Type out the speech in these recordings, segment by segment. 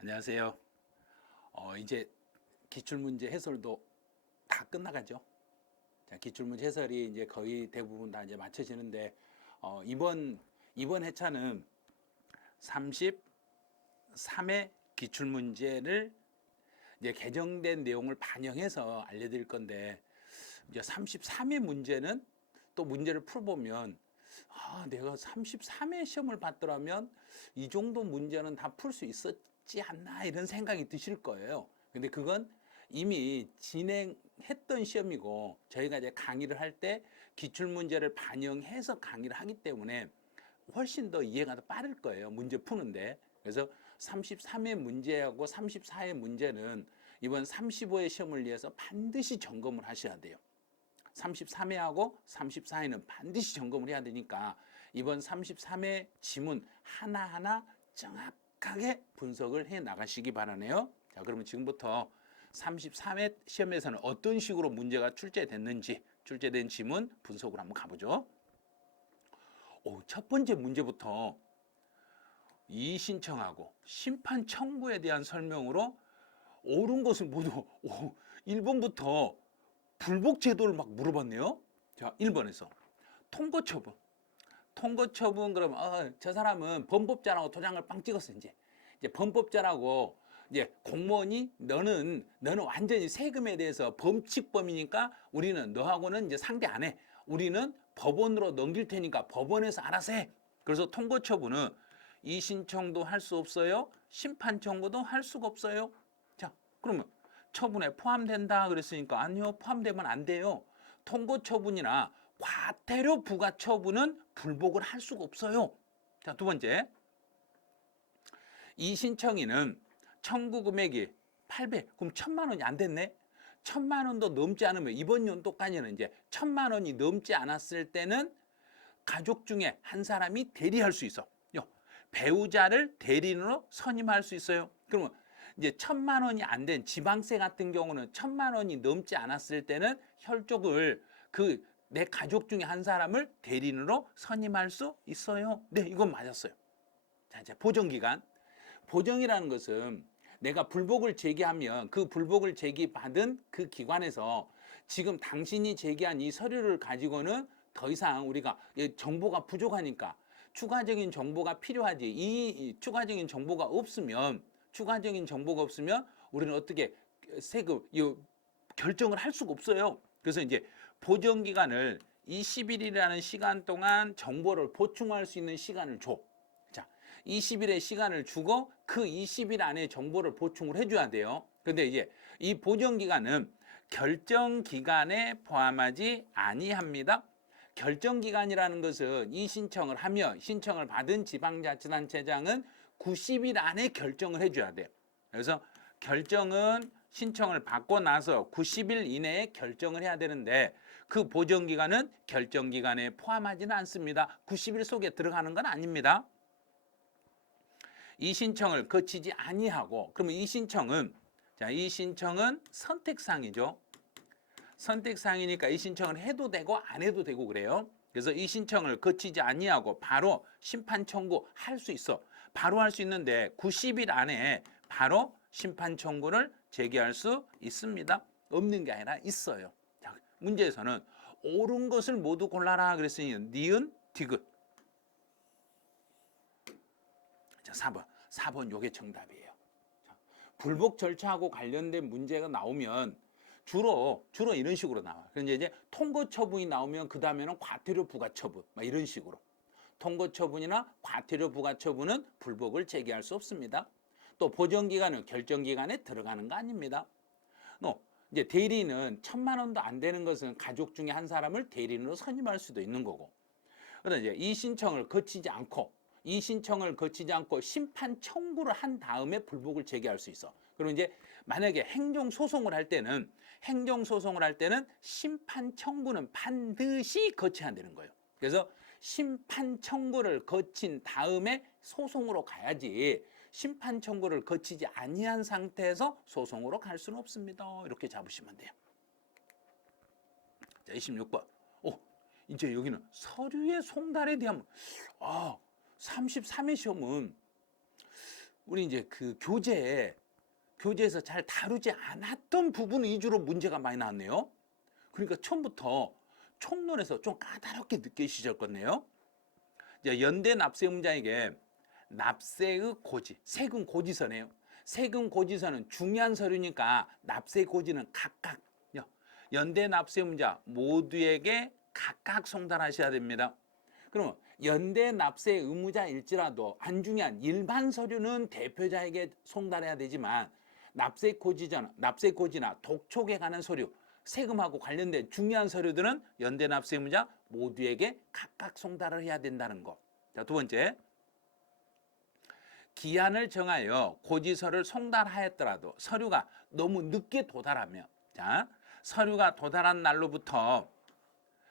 안녕하세요. 이제 기출문제 해설도 다 끝나가죠. 자, 기출문제 해설이 이제 거의 대부분 다 이제 맞춰지는데, 이번 회차는 33회 기출문제를 이제 개정된 내용을 반영해서 알려드릴 건데, 이제 33회 문제는 또 문제를 풀어보면, 내가 33회 시험을 봤더라면 이 정도 문제는 다 풀 수 있었지 않나 이런 생각이 드실 거예요. 근데 그건 이미 진행했던 시험이고 저희가 이제 강의를 할 때 기출문제를 반영해서 강의를 하기 때문에 훨씬 더 이해가 더 빠를 거예요. 문제 푸는데. 그래서 33회 문제하고 34회 문제는 이번 35회 시험을 위해서 반드시 점검을 하셔야 돼요. 33회하고 34회는 반드시 점검을 해야 되니까 이번 33회 지문 하나하나 정확하게 분석을 해 나가시기 바라네요. 자, 그러면 지금부터 33회 시험에서는 어떤 식으로 문제가 출제됐는지 출제된 지문 분석을 한번 가보죠. 첫 번째 문제부터 이의신청하고 심판 청구에 대한 설명으로 옳은 것을 모두 1번부터 불복 제도를 막 물어봤네요. 자, 1번에서 통고 처분. 통고 처분 그러면 저 사람은 범법자라고 도장을 빵 찍었어. 이제 범법자라고 이제 공무원이 너는 완전히 세금에 대해서 범칙범이니까 우리는 너하고는 이제 상대 안 해. 우리는 법원으로 넘길 테니까 법원에서 알아서 해. 그래서 통고 처분은 이의신청도 할 수 없어요. 심판 청구도 할 수가 없어요. 자, 그러면 처분에 포함된다 그랬으니까 아니요, 포함되면 안 돼요. 통고 처분이나 과태료 부과 처분은 불복을 할 수가 없어요. 자, 두 번째. 이신청인은 청구 금액이 800, 그럼 1000만 원이 안 됐네? 1000만 원도 넘지 않으면 이번 연도까지는 이제 1000만 원이 넘지 않았을 때는 가족 중에 한 사람이 대리할 수 있어. 배우자를 대리인으로 선임할 수 있어요. 그러면 이제 1000만 원이 안 된 지방세 같은 경우는 1000만 원이 넘지 않았을 때는 혈족을 내 가족 중에 한 사람을 대리인으로 선임할 수 있어요. 네, 이건 맞았어요. 자, 이제 보정기간. 보정이라는 것은 내가 불복을 제기하면 그 불복을 제기받은 그 기관에서 지금 당신이 제기한 이 서류를 가지고는 더 이상 우리가 정보가 부족하니까 추가적인 정보가 필요하지. 이 추가적인 정보가 없으면 우리는 어떻게 세금 결정을 할 수가 없어요. 그래서 이제 보정 기간을 20일이라는 시간 동안 정보를 보충할 수 있는 시간을 줘. 자, 20일의 시간을 주고 그 20일 안에 정보를 보충을 해줘야 돼요. 근데 이제 이 보정 기간은 결정 기간에 포함하지 아니합니다. 결정 기간이라는 것은 이 신청을 하면 신청을 받은 지방자치단체장은 90일 안에 결정을 해줘야 돼요. 그래서 결정은 신청을 받고 나서 90일 이내에 결정을 해야 되는데 그 보정 기간은 결정 기간에 포함하지는 않습니다. 90일 속에 들어가는 건 아닙니다. 이 신청을 거치지 아니하고 그러면 이 신청은 선택사항이죠. 선택사항이니까 이 신청을 해도 되고 안 해도 되고 그래요. 그래서 이 신청을 거치지 아니하고 바로 심판 청구할 수 있어. 바로 할 수 있는데 90일 안에 바로 심판 청구를 제기할 수 있습니다. 없는 게 아니라 있어요. 자, 문제에서는 옳은 것을 모두 골라라 그랬으니 니은, 디귿. 자, 4번 요게 정답이에요. 자, 불복 절차하고 관련된 문제가 나오면 주로 이런 식으로 나와. 그런데 이제 통고 처분이 나오면 그 다음에는 과태료 부과 처분, 막 이런 식으로. 통고 처분이나 과태료 부과 처분은 불복을 제기할 수 없습니다. 또 보정 기간은 결정 기간에 들어가는 거 아닙니다. 이제 대리인은 1000만 원도 안 되는 것은 가족 중에 한 사람을 대리인으로 선임할 수도 있는 거고. 그런데 이제 이 신청을 거치지 않고 심판 청구를 한 다음에 불복을 제기할 수 있어. 그리고 이제 만약에 행정소송을 할 때는 심판 청구는 반드시 거쳐야 되는 거예요. 그래서 심판 청구를 거친 다음에 소송으로 가야지 심판 청구를 거치지 아니한 상태에서 소송으로 갈 수는 없습니다. 이렇게 잡으시면 돼요. 자, 26번. 이제 여기는 서류의 송달에 대한 33회 시험은 우리 이제 그 교재에서 잘 다루지 않았던 부분 위주로 문제가 많이 나왔네요. 그러니까 처음부터 총론에서 좀 까다롭게 느껴지실 거네요. 이제 연대 납세의무자에게 납세의 고지, 세금 고지서네요. 세금 고지서는 중요한 서류니까 납세 고지는 각각 연대 납세의무자 모두에게 각각 송달하셔야 됩니다. 그러면 연대 납세 의무자일지라도 안중한 일반 서류는 대표자에게 송달해야 되지만 납세 고지나 독촉에 관한 서류, 세금하고 관련된 중요한 서류들은 연대 납세 의무자 모두에게 각각 송달을 해야 된다는 거. 자, 두 번째. 기한을 정하여 고지서를 송달하였더라도 서류가 너무 늦게 도달하면, 자, 서류가 도달한 날로부터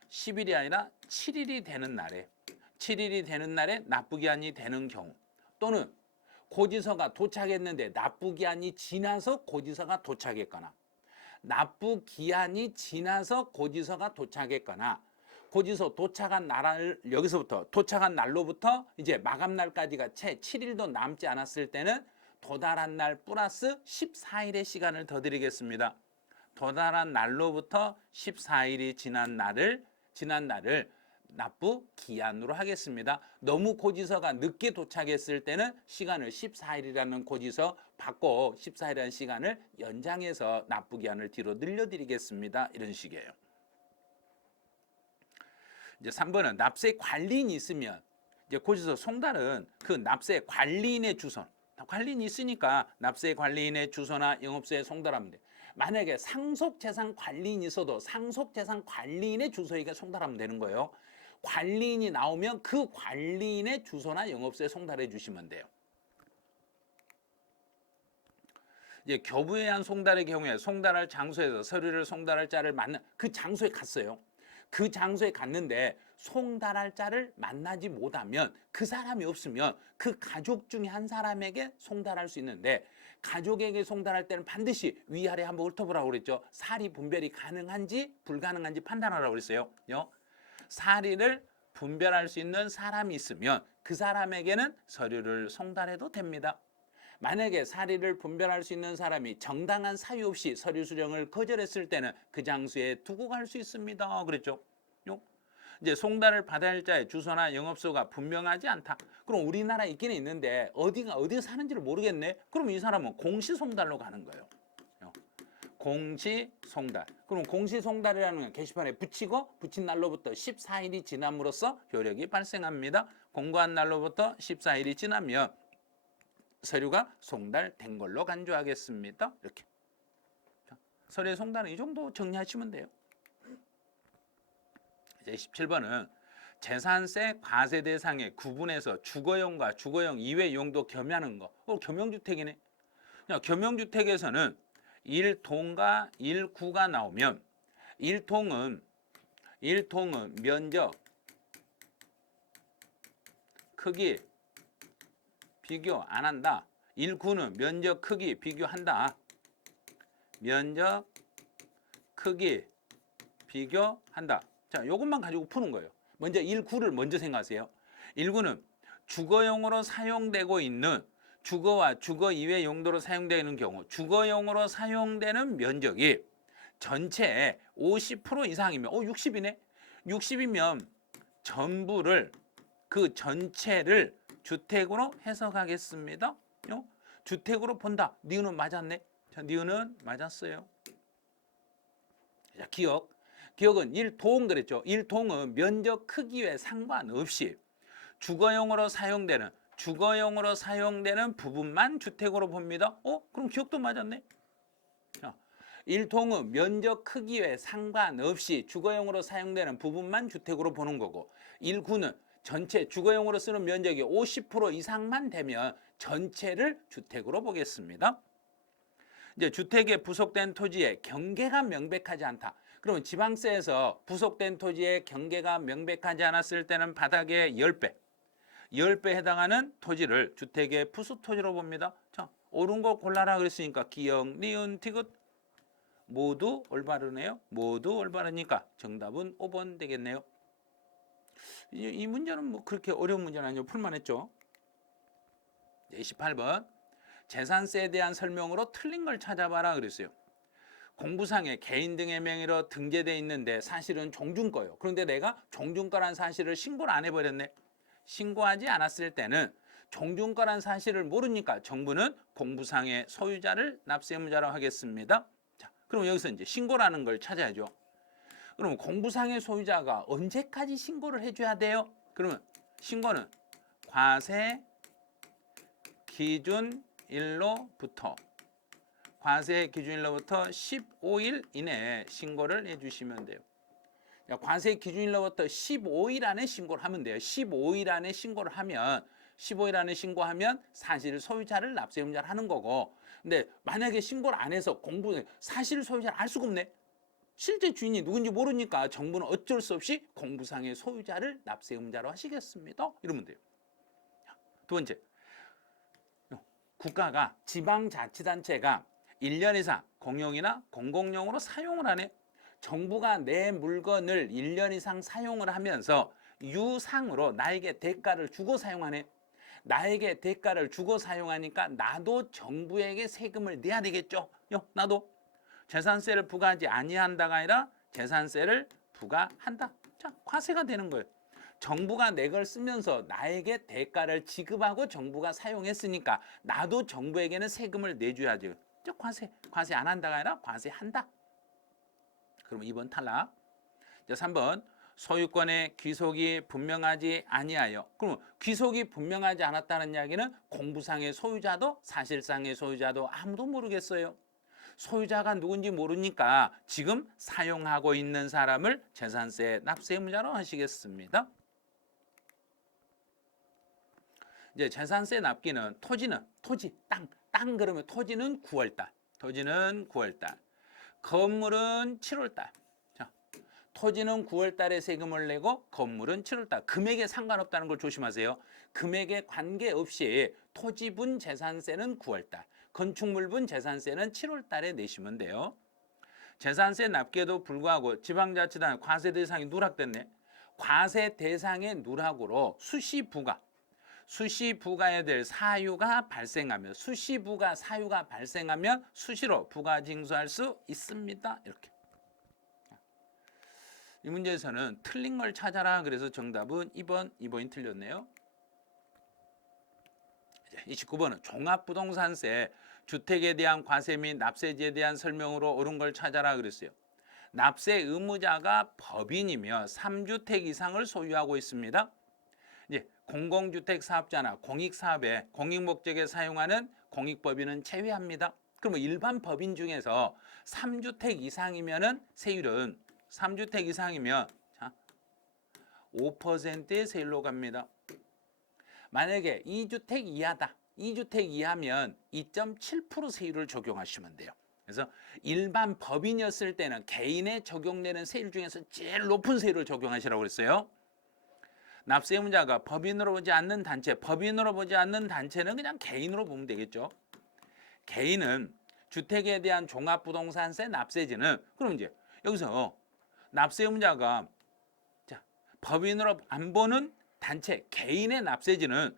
10일이 아니라 7일이 되는 날에 납부기한이 되는 경우, 또는 고지서가 도착했는데 납부기한이 지나서 고지서가 도착했거나, 납부기한이 지나서 고지서가 도착했거나, 고지서 도착한 날을 여기서부터 도착한 날로부터 이제 마감 날까지가 채 7일도 남지 않았을 때는 도달한 날 플러스 14일의 시간을 더 드리겠습니다. 도달한 날로부터 14일이 지난 날을 납부 기한으로 하겠습니다. 너무 고지서가 늦게 도착했을 때는 시간을 14일이라는 고지서 받고 14일이라는 시간을 연장해서 납부 기한을 뒤로 늘려드리겠습니다. 이런 식이에요. 이제 3번은 납세 관리인이 있으면, 이제 고지서 송달은 그 납세 관리인의 주소, 관리인이 있으니까 납세 관리인의 주소나 영업소에 송달하면 돼. 만약에 상속재산 관리인이 있어도 상속재산 관리인의 주소에게 송달하면 되는 거예요. 관리인이 나오면 그 관리인의 주소나 영업소에 송달해 주시면 돼요. 이제 교부에 의한 송달의 경우에 송달할 장소에서 서류를 송달할 자를 만나 그 장소에 갔어요. 그 장소에 갔는데 송달할 자를 만나지 못하면, 그 사람이 없으면 그 가족 중에 한 사람에게 송달할 수 있는데, 가족에게 송달할 때는 반드시 위아래 한번 훑어보라고 그랬죠. 사리 분별이 가능한지 불가능한지 판단하라고 그랬어요. 사리를 분별할 수 있는 사람이 있으면 그 사람에게는 서류를 송달해도 됩니다. 만약에 사리를 분별할 수 있는 사람이 정당한 사유 없이 서류 수령을 거절했을 때는 그 장소에 두고 갈 수 있습니다. 그랬죠. 이제 송달을 받아야 할 자의 주소나 영업소가 분명하지 않다. 그럼 우리나라에 있기는 있는데 어디에 사는지를 모르겠네. 그럼 이 사람은 공시송달로 가는 거예요. 공시송달. 그럼 공시송달이라는 건 게시판에 붙이고 붙인 날로부터 14일이 지남으로써 효력이 발생합니다. 공고한 날로부터 14일이 지나면 서류가 송달된 걸로 간주하겠습니다. 이렇게. 서류의 송달은 이 정도 정리하시면 돼요. 이제 17번은 재산세 과세 대상의 구분해서 주거용과 주거용 이외 용도 겸하는 거. 겸용주택이네. 겸용주택에서는 1동과 1구가 나오면 1동은 면적, 크기 비교 안 한다. 1구는 면적, 크기 비교한다. 면적, 크기 비교한다. 자, 이것만 가지고 푸는 거예요. 먼저 1구를 먼저 생각하세요. 1구는 주거용으로 사용되고 있는, 주거와 주거 이외 용도로 사용되는 경우 주거용으로 사용되는 면적이 전체의 50% 이상이면 60이네. 60이면 전부를, 그 전체를 주택으로 해석하겠습니다. 주택으로 본다. 니은은 맞았네. 자, 니은은 맞았어요. 자, 기억은 1동 그랬죠. 1동은 면적 크기에 상관없이 주거용으로 사용되는 부분만 주택으로 봅니다. 그럼 기억도 맞았네. 1동은 면적 크기에 상관없이 주거용으로 사용되는 부분만 주택으로 보는 거고, 1구는 전체 주거용으로 쓰는 면적이 50% 이상만 되면 전체를 주택으로 보겠습니다. 이제 주택에 부속된 토지에 경계가 명백하지 않다. 그러면 지방세에서 부속된 토지에 경계가 명백하지 않았을 때는 바닥에 10배 해당하는 토지를 주택의 부수토지로 봅니다. 자, 옳은 거 골라라 그랬으니까 기역, 니은, 티귿 모두 올바르네요. 모두 올바르니까 정답은 5번 되겠네요. 이 문제는 뭐 그렇게 어려운 문제는 아니고 풀만했죠. 18번. 재산세에 대한 설명으로 틀린 걸 찾아봐라 그랬어요. 공부상에 개인 등의 명의로 등재돼 있는데 사실은 종중거예요. 그런데 내가 종중거란 사실을 신고를 안 해버렸네. 신고하지 않았을 때는 종중거란 사실을 모르니까 정부는 공부상의 소유자를 납세의무자로 하겠습니다. 자, 그럼 여기서 이제 신고라는 걸 찾아야죠. 그럼 공부상의 소유자가 언제까지 신고를 해줘야 돼요? 그러면 신고는 과세 기준일로부터 과세 기준일로부터 15일 이내에 신고를 해주시면 돼요. 과세 기준일로부터 15일 안에 신고를 하면 돼요. 15일 안에 신고를 하면 15일 안에 신고하면 사실 소유자를 납세의무자를 하는 거고, 근데 만약에 신고를 안 해서 사실 소유자를 알 수가 없네. 실제 주인이 누군지 모르니까 정부는 어쩔 수 없이 공부상의 소유자를 납세의무자로 하시겠습니다. 이러면 돼요. 두 번째, 국가가 지방자치단체가 1년 이상 공용이나 공공용으로 사용을 하네. 정부가 내 물건을 1년 이상 사용을 하면서 유상으로 나에게 대가를 주고 사용하네. 나에게 대가를 주고 사용하니까 나도 정부에게 세금을 내야 되겠죠. 나도 재산세를 부과하지 아니한다가 아니라 재산세를 부과한다. 자, 과세가 되는 거예요. 정부가 내 걸 쓰면서 나에게 대가를 지급하고 정부가 사용했으니까 나도 정부에게는 세금을 내줘야죠. 과세 안 한다가 아니라 과세한다. 그럼 2번 탈락. 자, 3번 소유권의 귀속이 분명하지 아니하여. 그럼 귀속이 분명하지 않았다는 이야기는 공부상의 소유자도 사실상의 소유자도 아무도 모르겠어요. 소유자가 누군지 모르니까 지금 사용하고 있는 사람을 재산세 납세의무자로 하시겠습니다. 이제 재산세 납기는 토지, 땅 그러면 토지는 9월달, 건물은 7월달. 자, 토지는 9월달에 세금을 내고 건물은 7월달. 금액에 상관없다는 걸 조심하세요. 금액에 관계없이 토지분 재산세는 9월달, 건축물분 재산세는 7월달에 내시면 돼요. 재산세 납기에도 불구하고 지방자치단 과세 대상이 누락됐네. 과세 대상의 누락으로 수시부과해야 될 사유가 발생하면 수시로 부과 징수할 수 있습니다. 이렇게. 이 문제에서는 틀린 걸 찾아라. 그래서 정답은 2번이 틀렸네요. 29번은 종합부동산세 주택에 대한 과세 및 납세지에 대한 설명으로 옳은 걸 찾아라 그랬어요. 납세 의무자가 법인이며 3주택 이상을 소유하고 있습니다. 이제 공공주택 사업자나 공익사업에 공익목적에 사용하는 공익법인은 제외합니다. 그러면 일반 법인 중에서 3주택 이상이면은 세율은 3주택 이상이면 5%의 세율로 갑니다. 만약에 2주택 이하다. 2주택 이하면 2.7% 세율을 적용하시면 돼요. 그래서 일반 법인이었을 때는 개인에 적용되는 세율 중에서 제일 높은 세율을 적용하시라고 그랬어요. 납세의무자가 법인으로 보지 않는 단체는 그냥 개인으로 보면 되겠죠. 개인은 주택에 대한 종합부동산세 납세지는 그럼 이제 여기서 납세의무자가 법인으로 안 보는 단체 개인의 납세지는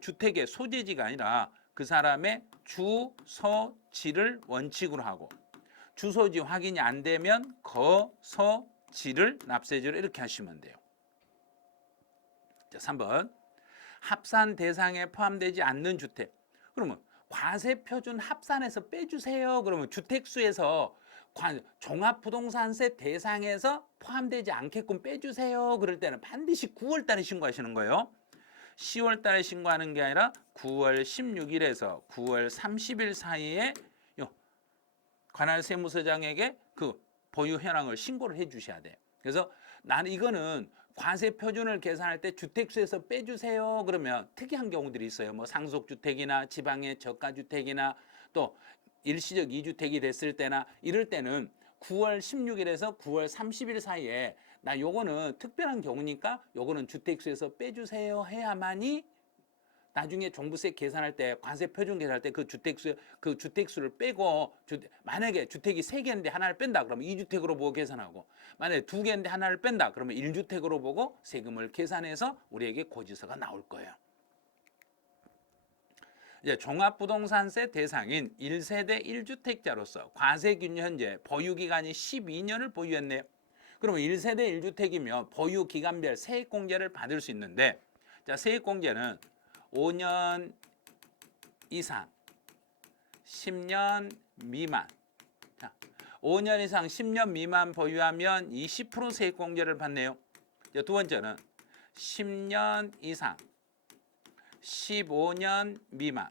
주택의 소재지가 아니라 그 사람의 주소지를 원칙으로 하고 주소지 확인이 안 되면 거소지를 납세지로 이렇게 하시면 돼요. 자, 3번 합산 대상에 포함되지 않는 주택. 그러면 과세표준 합산에서 빼주세요. 그러면 주택수에서 종합부동산세 대상에서 포함되지 않게끔 빼주세요. 그럴 때는 반드시 9월 달에 신고하시는 거예요. 10월 달에 신고하는 게 아니라 9월 16일에서 9월 30일 사이에 관할 세무서장에게 그 보유 현황을 신고를 해 주셔야 돼요. 그래서 나는 이거는 과세 표준을 계산할 때 주택수에서 빼주세요. 그러면 특이한 경우들이 있어요. 뭐 상속주택이나 지방의 저가주택이나 또 일시적 2주택이 됐을 때나 이럴 때는 9월 16일에서 9월 30일 사이에 나 요거는 특별한 경우니까 요거는 주택수에서 빼주세요 해야만이 나중에 종부세 계산할 때 과세 표준 계산할 때 그 주택수를 빼고 만약에 주택이 3개인데 하나를 뺀다 그러면 2주택으로 보고 계산하고 만약에 2개인데 하나를 뺀다 그러면 1주택으로 보고 세금을 계산해서 우리에게 고지서가 나올 거예요. 이제 종합부동산세 대상인 1세대 1주택자로서 과세균 현재 보유기간이 12년을 보유했네요. 그러면 1세대 1주택이면 보유기간별 세액공제를 받을 수 있는데, 자, 세액공제는 5년 이상, 10년 미만. 자, 5년 이상 10년 미만 보유하면 20% 세액공제를 받네요. 두 번째는 10년 이상 15년 미만,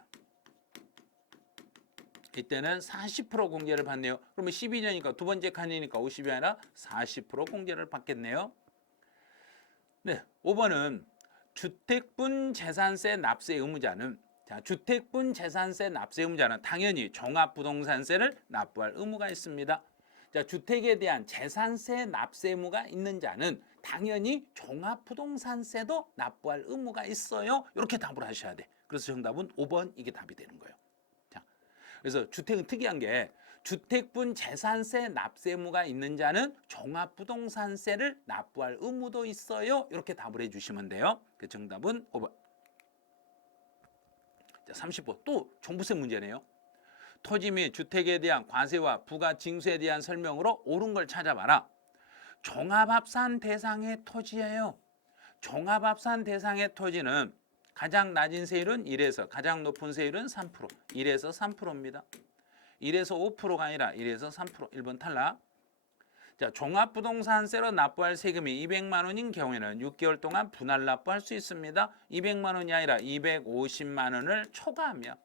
이때는 40% 공제를 받네요. 그러면 12년이니까 두 번째 칸이니까 50이 아니라 40% 공제를 받겠네요. 네, 5번은 주택분 재산세 납세 의무자는, 자, 주택분 재산세 납세 의무자는 당연히 종합부동산세를 납부할 의무가 있습니다. 자, 주택에 대한 재산세 납세 의무가 있는 자는 당연히 종합부동산세도 납부할 의무가 있어요. 이렇게 답을 하셔야 돼. 그래서 정답은 5번, 이게 답이 되는 거예요. 자, 그래서 주택은 특이한 게 주택분 재산세 납세 의무가 있는 자는 종합부동산세를 납부할 의무도 있어요. 이렇게 답을 해주시면 돼요. 그 정답은 5번. 자, 30번 또 종부세 문제네요. 토지 및 주택에 대한 과세와 부가징수에 대한 설명으로 옳은 걸 찾아봐라. 종합합산 대상의 토지예요. 종합합산 대상의 토지는 가장 낮은 세율은 1에서 가장 높은 세율은 3%, 1에서 3%입니다. 1에서 5%가 아니라 1에서 3%, 1번 탈락. 자, 종합부동산세로 납부할 세금이 200만 원인 경우에는 6개월 동안 분할 납부할 수 있습니다. 200만 원이 아니라 250만 원을 초과하면,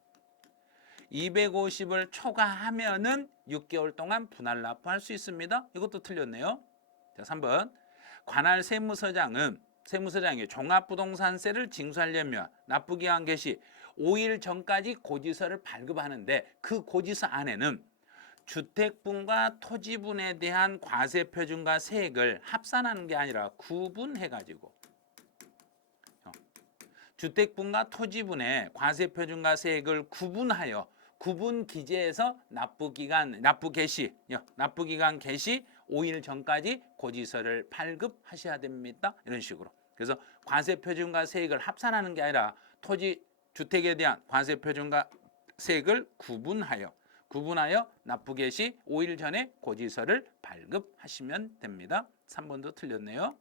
250을 초과하면은 6개월 동안 분할 납부할 수 있습니다. 이것도 틀렸네요. 자, 3번. 관할 세무서장이 종합부동산세를 징수하려면 납부기한 개시 5일 전까지 고지서를 발급하는데, 그 고지서 안에는 주택분과 토지분에 대한 과세표준과 세액을 합산하는 게 아니라 구분해가지고 주택분과 토지분의 과세표준과 세액을 구분하여 구분 기재해서 납부기간 개시 5일 전까지 고지서를 발급하셔야 됩니다. 이런 식으로. 그래서 과세표준과 세액을 합산하는 게 아니라 주택에 대한 과세표준과 세액을 구분하여 납부 개시 5일 전에 고지서를 발급하시면 됩니다. 3번도 틀렸네요.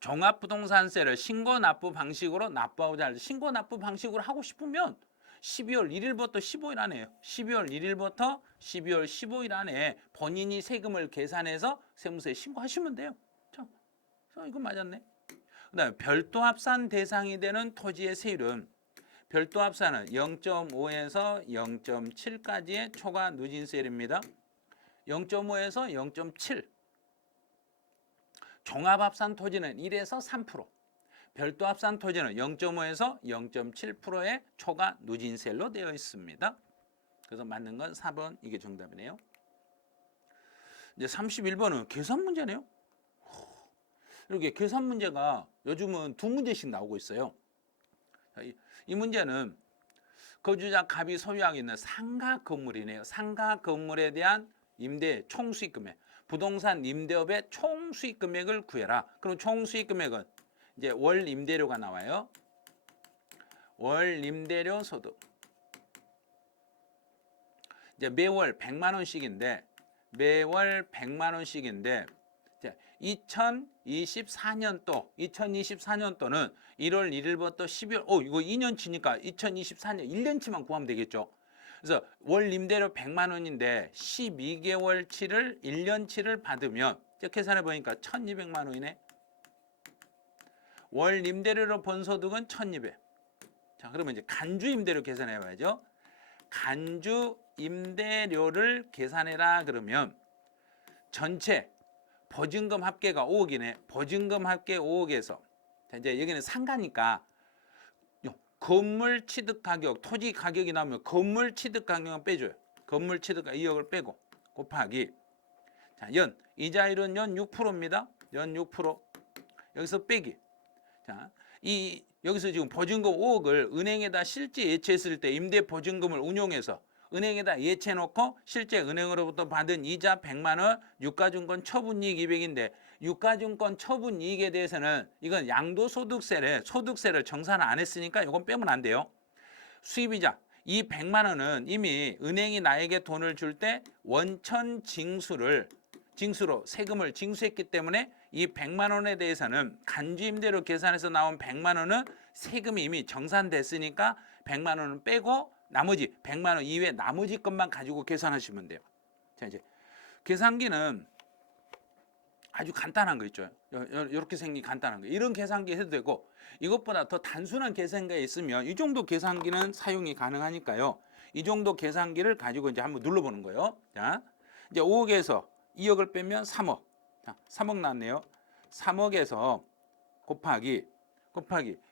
종합부동산세를 신고납부 방식으로 납부하고자 할 때, 신고납부 방식으로 하고 싶으면 12월 1일부터 15일 안에 12월 1일부터 12월 15일 안에 본인이 세금을 계산해서 세무서에 신고하시면 돼요. 자, 이거 맞았네. 그다음에 별도 합산 대상이 되는 토지의 세율은, 별도 합산은 0.5에서 0.7까지의 초과 누진세율입니다. 0.5에서 0.7. 종합합산 토지는 1에서 3%, 별도 합산 토지는 0.5에서 0.7%의 초과 누진세율로 되어 있습니다. 그래서 맞는 건 4번, 이게 정답이네요. 이제 31번은 계산 문제네요. 이렇게 계산 문제가 요즘은 2문제씩 나오고 있어요. 이 문제는 거주자 갑이 소유하고 있는 상가 건물이네요. 상가 건물에 대한 임대 총수익 금액, 부동산 임대업의 총수익 금액을 구해라. 그럼 총수익 금액은 이제 월 임대료가 나와요. 월 임대료 소득. 이제 매월 100만 원씩인데, 매월 100만 원씩인데, 2024년도는 1월 1일부터 12월, 이거 2년치니까 2024년 1년치만 구하면 되겠죠. 그래서 월 임대료 100만 원인데 12개월치를 1년치를 받으면, 계산해 보니까 1200만 원이네. 월 임대료로 번 소득은 1200. 자, 그러면 이제 간주 임대료 계산해 봐야죠. 간주 임대료를 계산해라 그러면 전체 보증금 합계가 5억이네. 보증금 합계 5억에서, 이제 여기는 상가니까 건물 취득 가격, 토지 가격이 나오면 건물 취득 가격은 빼줘요. 건물 취득 2억을 빼고 곱하기, 자, 이자율은 연 6%입니다. 연 6%. 여기서 빼기. 자, 여기서 지금 보증금 5억을 은행에다 실제 예치했을 때 임대 보증금을 운용해서 은행에다 예치해 놓고 실제 은행으로부터 받은 이자 100만 원, 유가증권 처분이익 200인데 유가증권 처분 이익에 대해서는 이건 양도소득세를 정산 안 했으니까 이건 빼면 안 돼요. 수입이자 이 100만 원은 이미 은행이 나에게 돈을 줄 때 원천 징수로 세금을 징수했기 때문에 이 100만 원에 대해서는 간주임대료 계산해서 나온 100만 원은 세금이 이미 정산됐으니까 100만 원은 빼고 나머지 100만 원 이외에 나머지 것만 가지고 계산하시면 돼요. 자, 이제 계산기는 아주 간단한 거 있죠. 이렇게 생긴 간단한 거. 이런 계산기 해도 되고 이것보다 더 단순한 계산기가 있으면 이 정도 계산기는 사용이 가능하니까요. 이 정도 계산기를 가지고 이제 한번 눌러보는 거예요. 자, 이제 5억에서 2억을 빼면 3억. 자, 3억 나왔네요. 3억에서 곱하기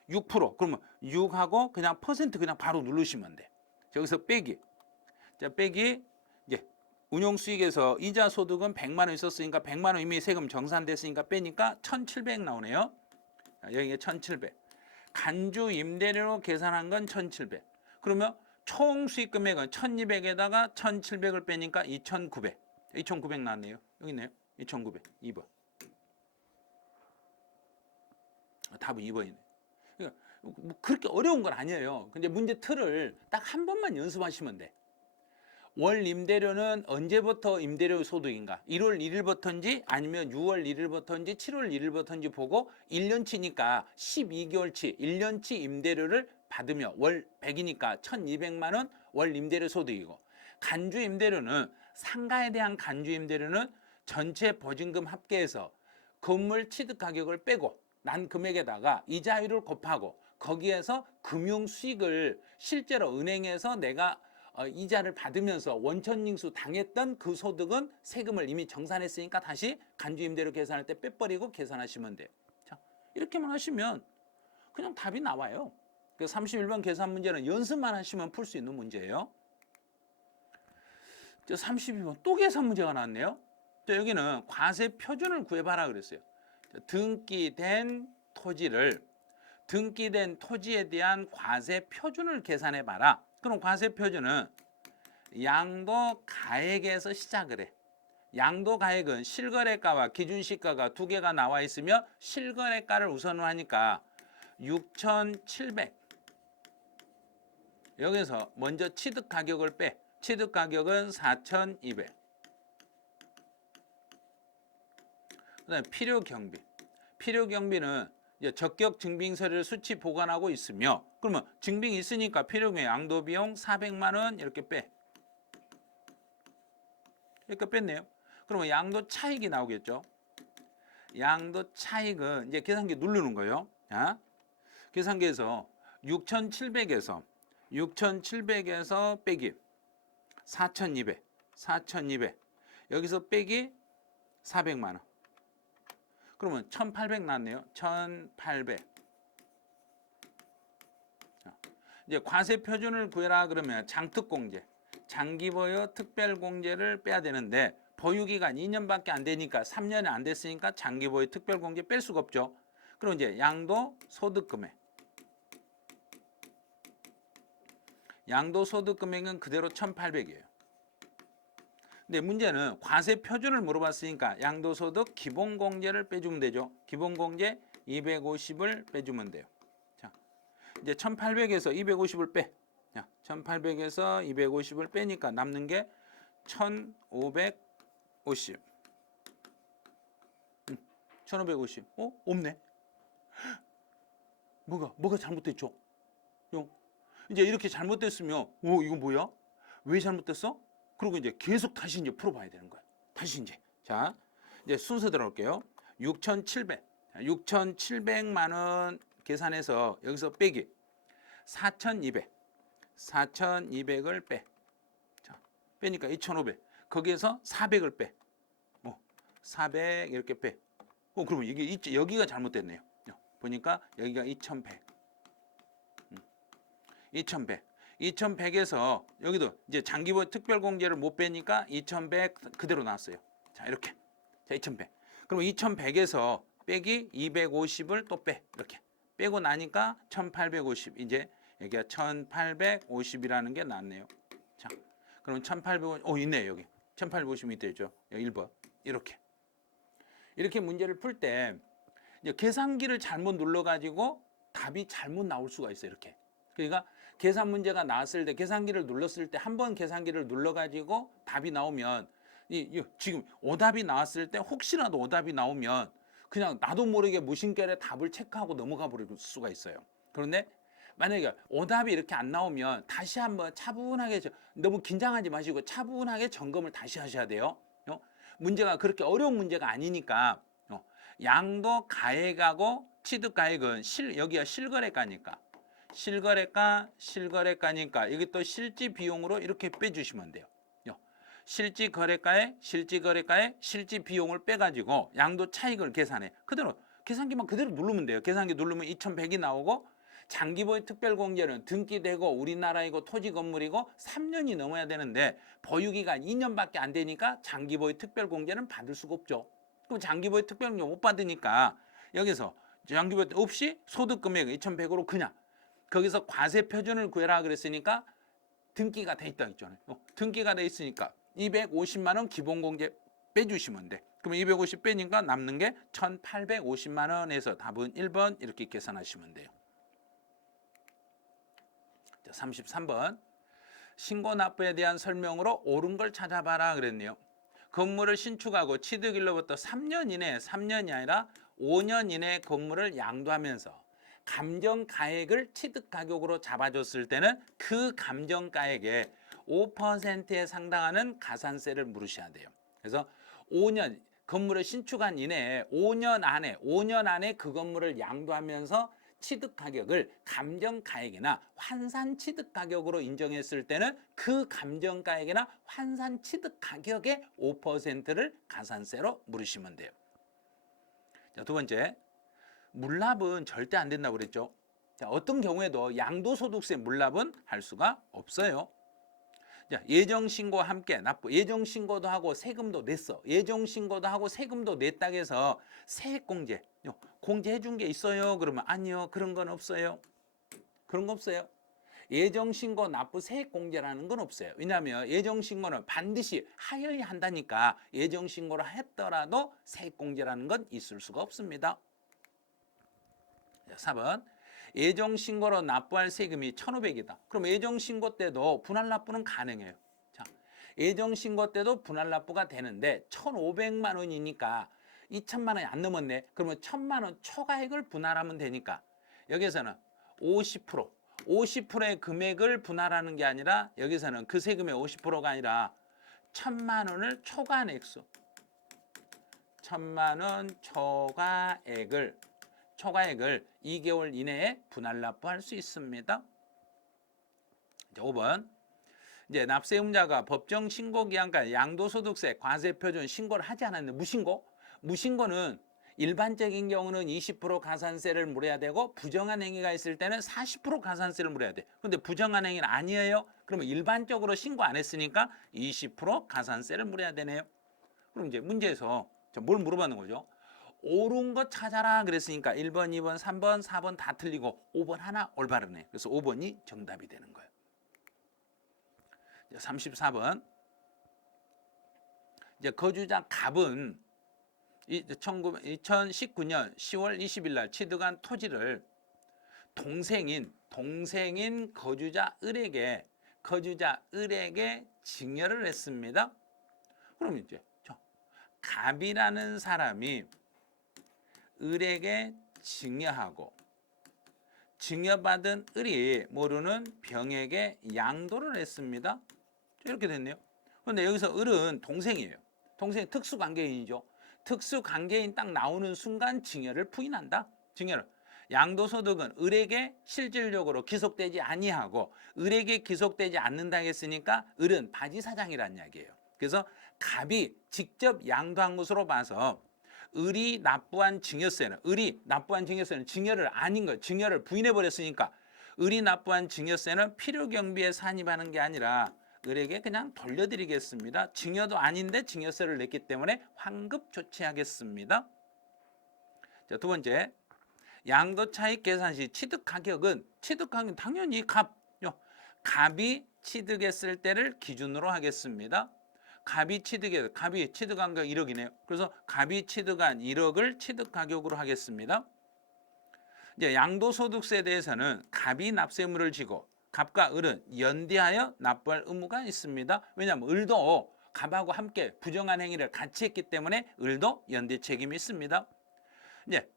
6%. 그러면 6하고 그냥 퍼센트 그냥 바로 누르시면 돼. 여기서 빼기. 자, 빼기 이제 운용 수익에서 이자 소득은 100만 원 있었으니까 100만 원 이미 세금 정산됐으니까 빼니까 1,700 나오네요. 자, 여기에 1,700. 간주 임대료로 계산한 건 1,700. 그러면 총 수익 금액은 1,200에다가 1,700을 빼니까 2,900. 2,900 나왔네요. 여기 있네요. 2,900. 2번. 답은 2번이네. 그러니까 뭐 그렇게 어려운 건 아니에요. 근데 문제 틀을 딱 한 번만 연습하시면 돼. 월 임대료는 언제부터 임대료 소득인가? 1월 1일부터인지 아니면 6월 1일부터인지 7월 1일부터인지 보고 1년치니까 12개월치 1년치 임대료를 받으며 월 100이니까 1,200만 원 월 임대료 소득이고, 간주 임대료는 상가에 대한 간주 임대료는 전체 보증금 합계해서 건물 취득 가격을 빼고 난 금액에다가 이자율을 곱하고 거기에서 금융 수익을 실제로 은행에서 내가 이자를 받으면서 원천징수 당했던 그 소득은 세금을 이미 정산했으니까 다시 간주임대료 계산할 때 빼버리고 계산하시면 돼요. 자, 이렇게만 하시면 그냥 답이 나와요. 그 31번 계산 문제는 연습만 하시면 풀 수 있는 문제예요. 32번 또 계산 문제가 나왔네요. 여기는 과세 표준을 구해봐라 그랬어요. 등기된 토지에 대한 과세 표준을 계산해봐라. 그럼 과세 표준은 양도 가액에서 시작을 해. 양도 가액은 실거래가와 기준시가가 두 개가 나와 있으며 실거래가를 우선으로 하니까 6,700. 여기서 먼저 취득 가격을 빼. 취득 가격은 4,200. 그다음에 필요 경비. 필요 경비는 이제 적격 증빙 서류를 수치 보관하고 있으며, 그러면 증빙이 있으니까 필요 경비 양도 비용 400만 원 이렇게 빼. 이렇게 뺐네요. 그러면 양도 차익이 나오겠죠. 양도 차익은 이제 계산기 누르는 거예요. 자, 계산기에서 6,700에서 빼기 4,200 여기서 빼기 400만 원. 그러면 1,800 나왔네요. 1,800. 이제 과세 표준을 구해라 그러면 장특공제, 장기보유 특별공제를 빼야 되는데 보유기간 2년밖에 안 되니까 3년이 안 됐으니까 장기보유 특별공제 뺄 수가 없죠. 그럼 이제 양도소득금액. 양도소득금액은 그대로 1,800이에요. 근데 문제는 과세 표준을 물어봤으니까 양도소득 기본공제를 빼주면 되죠. 기본공제 250을 빼주면 돼요. 자, 이제 1,800에서 250을 빼. 자, 1,800에서 250을 빼니까 남는 게 1,550. 1,550. 없네. 뭐가 잘못됐죠? 이제 이렇게 잘못됐으면, 이건 뭐야? 왜 잘못됐어? 그리고 이제 계속 다시 이제 풀어봐야 되는 거야. 다시 이제. 자, 이제 순서 들어올게요. 6,700만 원 계산해서 여기서 빼기 4,200을 빼. 자, 빼니까 2,500. 거기에서 400을 빼. 400 이렇게 빼. 그러면 이게 여기가 잘못됐네요. 보니까 여기가 2,100. 2,100에서 여기도 이제 장기보유 특별공제를 못 빼니까 2,100 그대로 나왔어요. 자, 이렇게. 자, 2,100. 그럼 2,100에서 빼기 250을 또 빼. 이렇게. 빼고 나니까 1,850. 이제 여기가 1,850이라는 게 나왔네요. 자, 그럼 1,850. 있네, 여기. 1,850 밑에 있죠. 여기 1번. 이렇게 이렇게 문제를 풀 때 계산기를 잘못 눌러가지고 답이 잘못 나올 수가 있어요. 이렇게. 그러니까 계산 문제가 나왔을 때 계산기를 눌렀을 때 한 번 계산기를 눌러가지고 답이 나오면 지금 오답이 나왔을 때 혹시라도 오답이 나오면 그냥 나도 모르게 무심결에 답을 체크하고 넘어가 버릴 수가 있어요. 그런데 만약에 오답이 이렇게 안 나오면 다시 한번 차분하게 너무 긴장하지 마시고 차분하게 점검을 다시 하셔야 돼요. 문제가 그렇게 어려운 문제가 아니니까 양도 가액하고 취득 가액은 여기가 실거래가니까 실거래가니까 이게 또 실지 비용으로 이렇게 빼주시면 돼요. 실지 거래가에 실지 비용을 빼가지고 양도 차익을 계산해. 그대로 계산기만 그대로 누르면 돼요. 계산기 누르면 2100이 나오고 장기보유 특별공제는 등기되고 우리나라이고 토지 건물이고 3년이 넘어야 되는데 보유기간 2년밖에 안 되니까 장기보유 특별공제는 받을 수가 없죠. 그럼 장기보유 특별공제 못 받으니까 여기서 장기보유 없이 소득금액 2100으로 그냥 거기서 과세 표준을 구해라 그랬으니까 등기가 돼 있다 했잖아요. 등기가 돼 있으니까 250만 원 기본공제 빼주시면 돼. 그럼 250 빼니까 남는 게 1850만 원에서 답은 1번 이렇게 계산하시면 돼요. 33번 신고 납부에 대한 설명으로 옳은 걸 찾아봐라 그랬네요. 건물을 신축하고 취득일로부터 3년 이내이 아니라 5년 이내에 건물을 양도하면서 감정가액을 취득가격으로 잡아줬을 때는 그 감정가액의 5%에 상당하는 가산세를 물으셔야 돼요. 그래서 5년 건물을 신축한 이내에 5년 안에 그 건물을 양도하면서 취득가격을 감정가액이나 환산취득가격으로 인정했을 때는 그 감정가액이나 환산취득가격의 5%를 가산세로 물으시면 돼요. 자, 두 번째, 물납은 절대 안 된다고 그랬죠. 자, 어떤 경우에도 양도소득세 물납은 할 수가 없어요. 자, 예정신고와 함께 납부, 예정신고도 하고 세금도 냈어. 예정신고도 하고 세금도 냈다고 해서 세액공제, 공제해 준 게 있어요? 그러면 아니요, 그런 건 없어요. 그런 거 없어요. 예정신고 납부 세액공제라는 건 없어요. 왜냐하면 예정신고는 반드시 하여야 한다니까 예정신고를 했더라도 세액공제라는 건 있을 수가 없습니다. 자, 4번. 예정신고로 납부할 세금이 1,500이다. 그럼 예정신고 때도 분할 납부는 가능해요. 자, 예정신고 때도 분할 납부가 되는데 1,500만 원이니까 2,000만 원이 안 넘었네. 그러면 1,000만 원 초과액을 분할하면 되니까 여기서는 50%의 금액을 분할하는 게 아니라 여기서는 그 세금의 50%가 아니라 1,000만 원을 초과한 액수 1,000만 원 초과액을 2개월 이내에 분할 납부할 수 있습니다. 이제 5번. 이제 납세의무자가 법정 신고 기한까지 양도소득세 과세표준 신고를 하지 않았는데 무신고는 일반적인 경우는 20% 가산세를 물어야 되고 부정한 행위가 있을 때는 40% 가산세를 물어야 돼. 근데 부정한 행위는 아니에요. 그러면 일반적으로 신고 안 했으니까 20% 가산세를 물어야 되네요. 그럼 이제 문제에서 뭘 물어봤는 거죠? 옳은 거 찾아라 그랬으니까 1번, 2번, 3번, 4번 다 틀리고 5번 하나 올바르네. 그래서 5번이 정답이 되는 거예요. 34번. 이제 거주자 갑은 2019년 10월 20일 날 취득한 토지를 동생인 거주자 을에게 증여를 했습니다. 그럼 이제 갑이라는 사람이 을에게 증여하고 증여받은 을이 모르는 병에게 양도를 했습니다. 이렇게 됐네요. 그런데 여기서 을은 동생이에요. 동생이 특수관계인이죠. 특수관계인 딱 나오는 순간 증여를 부인한다. 증여를. 양도소득은 을에게 실질적으로 기속되지 아니하고 을에게 기속되지 않는다 했으니까 을은 바지사장이라는 이야기예요. 그래서 갑이 직접 양도한 것으로 봐서 을이 납부한 증여세는 증여를 아닌 거예요. 증여를 부인해 버렸으니까 을이 납부한 증여세는 필요경비에 산입하는 게 아니라 을에게 그냥 돌려드리겠습니다. 증여도 아닌데 증여세를 냈기 때문에 환급 조치하겠습니다. 자, 두 번째, 양도차익 계산 시 취득가격은 당연히 갑이 취득했을 때를 기준으로 하겠습니다. 갑이 취득해서 갑이 취득한 거 1억이네요. 그래서 갑이 취득한 1억을 취득 가격으로 하겠습니다. 이제 양도소득세에 대해서는 갑이 납세의무를 지고 갑과 을은 연대하여 납부할 의무가 있습니다. 왜냐하면 을도 갑하고 함께 부정한 행위를 같이 했기 때문에 을도 연대 책임이 있습니다. 이제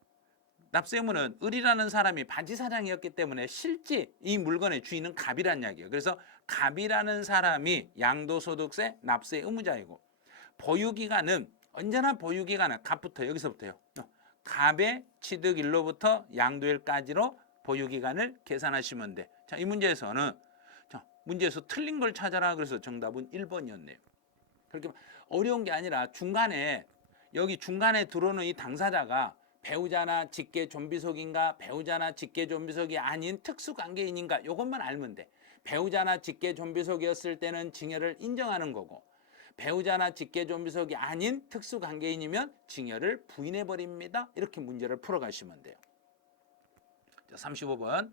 납세 의무는 을이라는 사람이 바지 사장이었기 때문에 실제 이 물건의 주인은 갑이란 이야기예요. 그래서 갑이라는 사람이 양도소득세 납세 의무자이고 보유기간은 언제나 보유기간은 갑부터 여기서부터요. 갑의 취득일로부터 양도일까지로 보유기간을 계산하시면 돼. 자, 이 문제에서는 문제에서 틀린 걸 찾아라 그래서 정답은 1번이었네요. 그렇게 어려운 게 아니라 중간에 여기 중간에 들어오는 이 당사자가 배우자나 직계 존비속인가 배우자나 직계 존비속이 아닌 특수관계인인가 이것만 알면 돼. 배우자나 직계 존비속이었을 때는 징여를 인정하는 거고 배우자나 직계 존비속이 아닌 특수관계인이면 징여를 부인해버립니다. 이렇게 문제를 풀어가시면 돼요. 자, 35번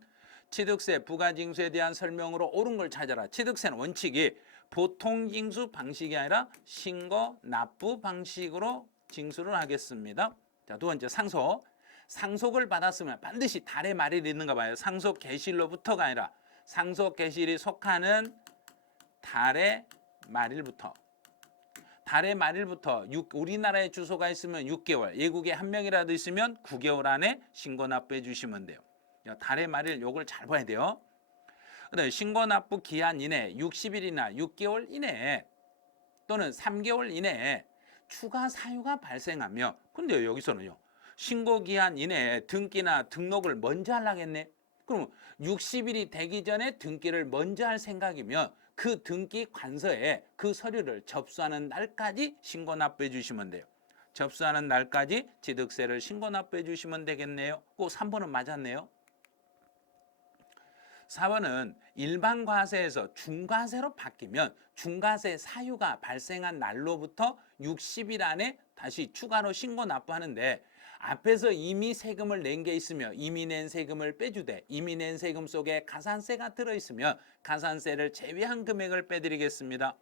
취득세 부가징수에 대한 설명으로 옳은 걸 찾아라. 취득세는 원칙이 보통징수 방식이 아니라 신고 납부 방식으로 징수를 하겠습니다. 자, 두 번째 상속. 상속을 받았으면 반드시 달의 말일이 있는가 봐요. 상속 개시일로부터가 아니라 상속 개시일이 속하는 달의 말일부터. 달의 말일부터 우리나라에 주소가 있으면 6개월, 외국에 한 명이라도 있으면 9개월 안에 신고 납부해 주시면 돼요. 달의 말일 요걸 잘 봐야 돼요. 그다음에 신고 납부 기한 이내 60일이나 6개월 이내에 또는 3개월 이내에 추가 사유가 발생하며 근데 여기서는요. 신고 기한 이내에 등기나 등록을 먼저 하려겠네. 그럼 60일이 되기 전에 등기를 먼저 할 생각이면 그 등기 관서에 그 서류를 접수하는 날까지 신고 납부해 주시면 돼요. 접수하는 날까지 취득세를 신고 납부해 주시면 되겠네요. 꼭 3번은 맞았네요. 4번은 일반 과세에서 중과세로 바뀌면 중과세 사유가 발생한 날로부터 60일 안에 다시 추가로 신고 납부하는데 앞에서 이미 세금을 낸 게 있으며 이미 낸 세금을 빼주되 이미 낸 세금 속에 가산세가 들어있으면 가산세를 제외한 금액을 빼드리겠습니다.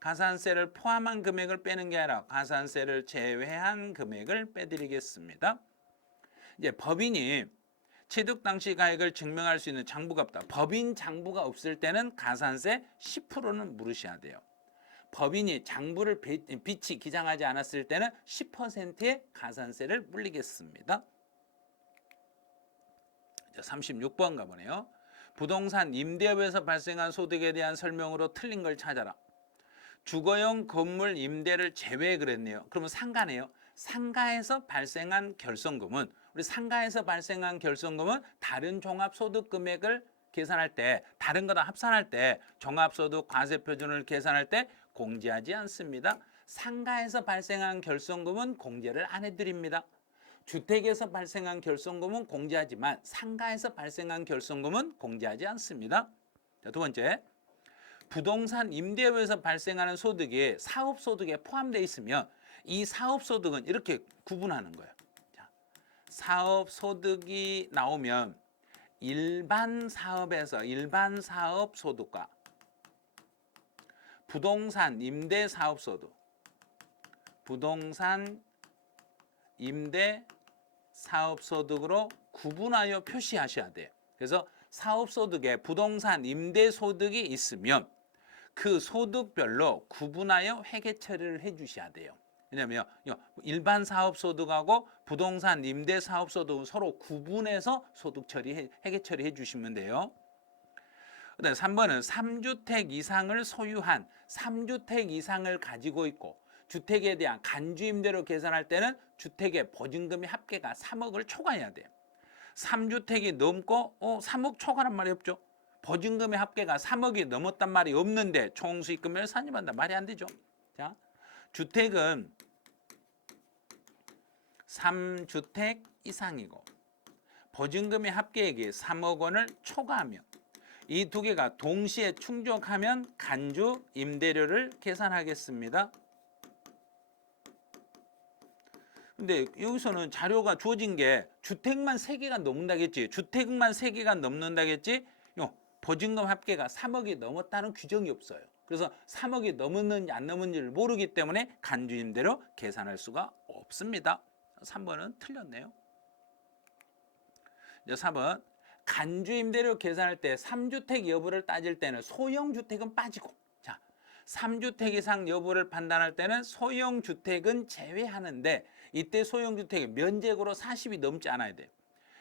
가산세를 포함한 금액을 빼는 게 아니라 가산세를 제외한 금액을 빼드리겠습니다. 이제 법인이 취득 당시 가액을 증명할 수 있는 장부가 없다. 법인 장부가 없을 때는 가산세 10%는 물으셔야 돼요. 법인이 장부를 빚이 기장하지 않았을 때는 10%의 가산세를 물리겠습니다. 36번 가보네요. 부동산 임대업에서 발생한 소득에 대한 설명으로 틀린 걸 찾아라. 주거용 건물 임대를 제외 그랬네요. 그러면 상가네요. 상가에서 발생한 결손금은 우리 상가에서 발생한 결손금은 다른 종합소득 금액을 계산할 때 다른 거다 합산할 때 종합소득 과세표준을 계산할 때 공제하지 않습니다. 상가에서 발생한 결손금은 공제를 안 해드립니다. 주택에서 발생한 결손금은 공제하지만 상가에서 발생한 결손금은 공제하지 않습니다. 자, 두 번째, 부동산 임대업에서 발생하는 소득이 사업소득에 포함되어 있으면 이 사업소득은 이렇게 구분하는 거예요. 자, 사업소득이 나오면 일반 사업 소득과 부동산 임대 사업 소득, 부동산 임대 사업 소득으로 구분하여 표시하셔야 돼요. 그래서 사업 소득에 부동산 임대 소득이 있으면 그 소득별로 구분하여 회계 처리를 해 주셔야 돼요. 왜냐하면 일반 사업 소득하고 부동산 임대 사업 소득은 서로 구분해서 소득 처리, 회계 처리해 주시면 돼요. 그다음에 3번은 3주택 이상을 소유한 3주택 이상을 가지고 있고 주택에 대한 간주임대로 계산할 때는 주택의 보증금의 합계가 3억을 초과해야 돼요. 3주택이 넘고 3억 초과란 말이 없죠. 보증금의 합계가 3억이 넘었단 말이 없는데 총수익금을 산입한다. 말이 안 되죠. 자, 주택은 3주택 이상이고 보증금의 합계액이 3억 원을 초과하며 이 두 개가 동시에 충족하면 간주 임대료를 계산하겠습니다. 근데 여기서는 자료가 주어진 게 주택만 3개가 넘는다겠지. 주택만 3개가 넘는다겠지. 보증금 합계가 3억이 넘었다는 규정이 없어요. 그래서 3억이 넘었는지 안 넘었는지를 모르기 때문에 간주임대로 계산할 수가 없습니다. 3번은 틀렸네요. 이제 4번 간주임대료 계산할 때 3주택 여부를 따질 때는 소형주택은 빠지고, 자, 3주택 이상 여부를 판단할 때는 소형주택은 제외하는데, 이때 소형주택이 면적으로 40이 넘지 않아야 돼요.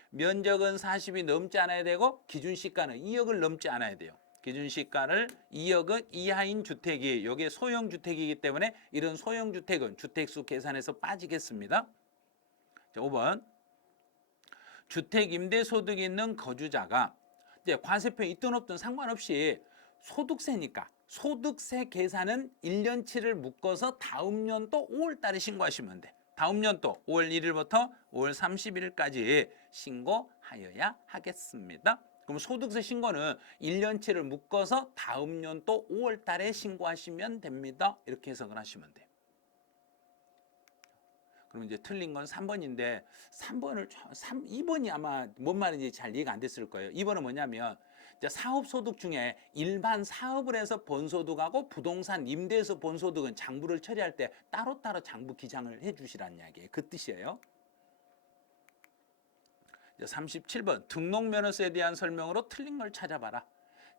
면적은 40이 넘지 않아야 되고 기준시가는 2억을 넘지 않아야 돼요. 기준시가를 2억은 이하인 주택이 이게 소형주택이기 때문에 이런 소형주택은 주택수 계산에서 빠지겠습니다. 자, 5번 주택 임대소득이 있는 거주자가 이제 과세표 있든 없든 상관없이 소득세니까 소득세 계산은 1년치를 묶어서 다음 연도 5월 달에 신고하시면 돼. 다음 연도 5월 1일부터 5월 31일까지 신고하여야 하겠습니다. 그럼 소득세 신고는 1년치를 묶어서 다음 연도 5월 달에 신고하시면 됩니다. 이렇게 해석을 하시면 돼요. 그럼 이제 틀린 건 3번인데 2번이 아마 뭔 말인지 잘 이해가 안 됐을 거예요. 2번은 뭐냐면 이제 사업소득 중에 일반 사업을 해서 번 소득하고 부동산 임대에서 번 소득은 장부를 처리할 때 따로따로 장부 기장을 해주시라는 이야기예요. 그 뜻이에요. 이제 37번 등록면허세에 대한 설명으로 틀린 걸 찾아봐라.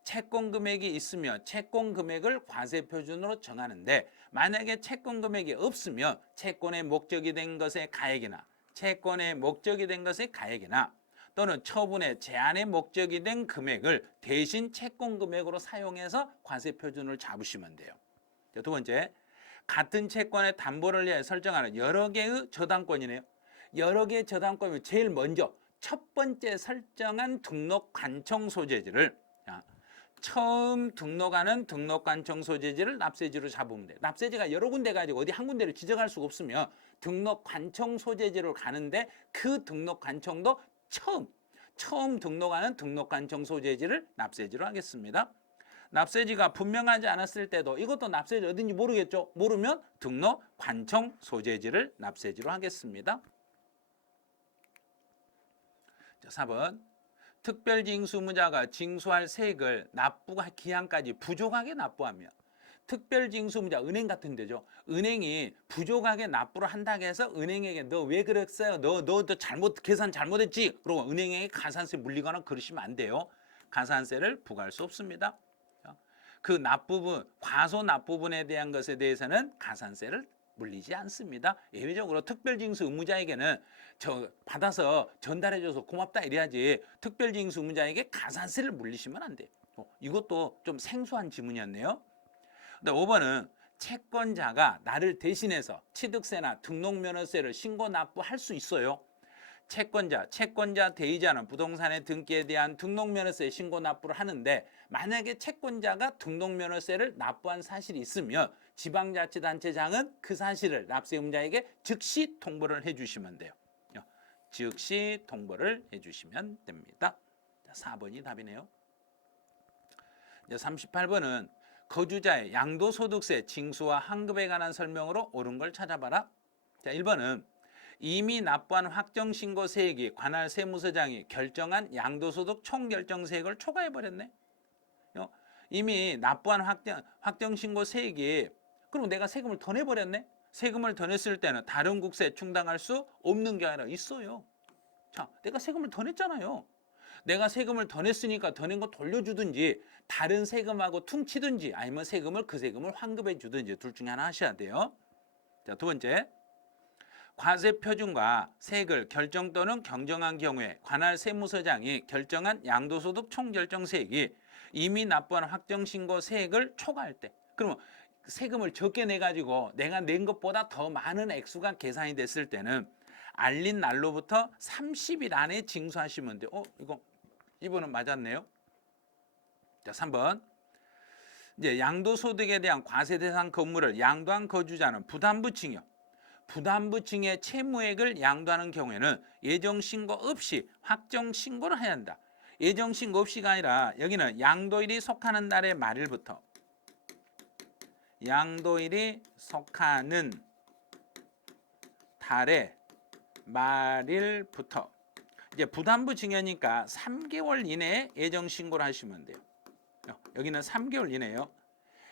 채권 금액이 있으면 채권 금액을 과세 표준으로 정하는데, 만약에 채권 금액이 없으면 채권의 목적이 된 것의 가액이나 채권의 목적이 된 것의 가액이나 또는 처분의 제한의 목적이 된 금액을 대신 채권 금액으로 사용해서 과세 표준을 잡으시면 돼요. 자, 두 번째, 같은 채권의 담보를 위해 설정하는 여러 개의 저당권이네요. 여러 개의 저당권이면 제일 먼저 첫 번째 설정한 등록 관청 소재지를 처음 등록하는 등록관청 소재지를 납세지로 잡으면 돼요. 납세지가 여러 군데 가지고 어디 한 군데를 지정할 수가 없으면 등록관청 소재지로 가는데, 그 등록관청도 처음 등록하는 등록관청 소재지를 납세지로 하겠습니다. 납세지가 분명하지 않았을 때도 이것도 납세지 어딘지 모르겠죠. 모르면 등록관청 소재지를 납세지로 하겠습니다. 자, 4번 특별징수무자가 징수할 세액을 납부 기한까지 부족하게 납부하며, 특별징수무자 은행 같은 데죠. 은행이 부족하게 납부를 한다고 해서 은행에게 너 왜 그랬어요? 너 계산 잘못했지? 그러고 은행에게 가산세 물리거나 그러시면 안 돼요. 가산세를 부과할 수 없습니다. 그 납부분, 과소 납부분에 대한 것에 대해서는 가산세를 물리지 않습니다. 예외적으로 특별징수 의무자에게는 받아서 전달해줘서 고맙다 이래야지, 특별징수 의무자에게 가산세를 물리시면 안 돼요. 이것도 좀 생소한 지문이었네요. 근데 5번은 채권자가 나를 대신해서 취득세나 등록면허세를 신고 납부할 수 있어요. 채권자 대의자는 부동산의 등기에 대한 등록면허세 신고 납부를 하는데, 만약에 채권자가 등록면허세를 납부한 사실이 있으면 지방자치단체장은 그 사실을 납세의무자에게 즉시 통보를 해주시면 돼요. 즉시 통보를 해주시면 됩니다. 4번이 답이네요. 38번은 거주자의 양도소득세 징수와 환급에 관한 설명으로 옳은 걸 찾아봐라. 자, 1번은 이미 납부한 확정신고세액이 관할 세무서장이 결정한 양도소득 총결정세액을 초과해버렸네. 이미 납부한 확정신고세액이, 그럼 내가 세금을 더 내버렸네. 세금을 더 냈을 때는 다른 국세에 충당할 수 없는 게 아니라 있어요. 자, 내가 세금을 더 냈잖아요. 내가 세금을 더 냈으니까 더 낸 거 돌려주든지 다른 세금하고 퉁치든지, 아니면 그 세금을 환급해 주든지 둘 중에 하나 하셔야 돼요. 자, 두 번째, 과세 표준과 세액을 결정 또는 경정한 경우에 관할 세무서장이 결정한 양도소득 총결정세액이 이미 납부한 확정신고 세액을 초과할 때, 그러면 세금을 적게 내가지고 내가 낸 것보다 더 많은 액수가 계산이 됐을 때는 알린 날로부터 30일 안에 징수하시면 돼요. 이번은 맞았네요. 자, 3번. 이제 양도소득에 대한 과세 대상 건물을 양도한 거주자는 부담부층이요. 부담부층의 채무액을 양도하는 경우에는 예정신고 없이 확정신고를 해야 한다. 예정신고 없이가 아니라 여기는 양도일이 속하는 날의 말일부터, 양도일이 속하는 달의 말일부터, 이제 부담부 증여니까 3개월 이내에 예정신고를 하시면 돼요. 여기는 3개월 이내요.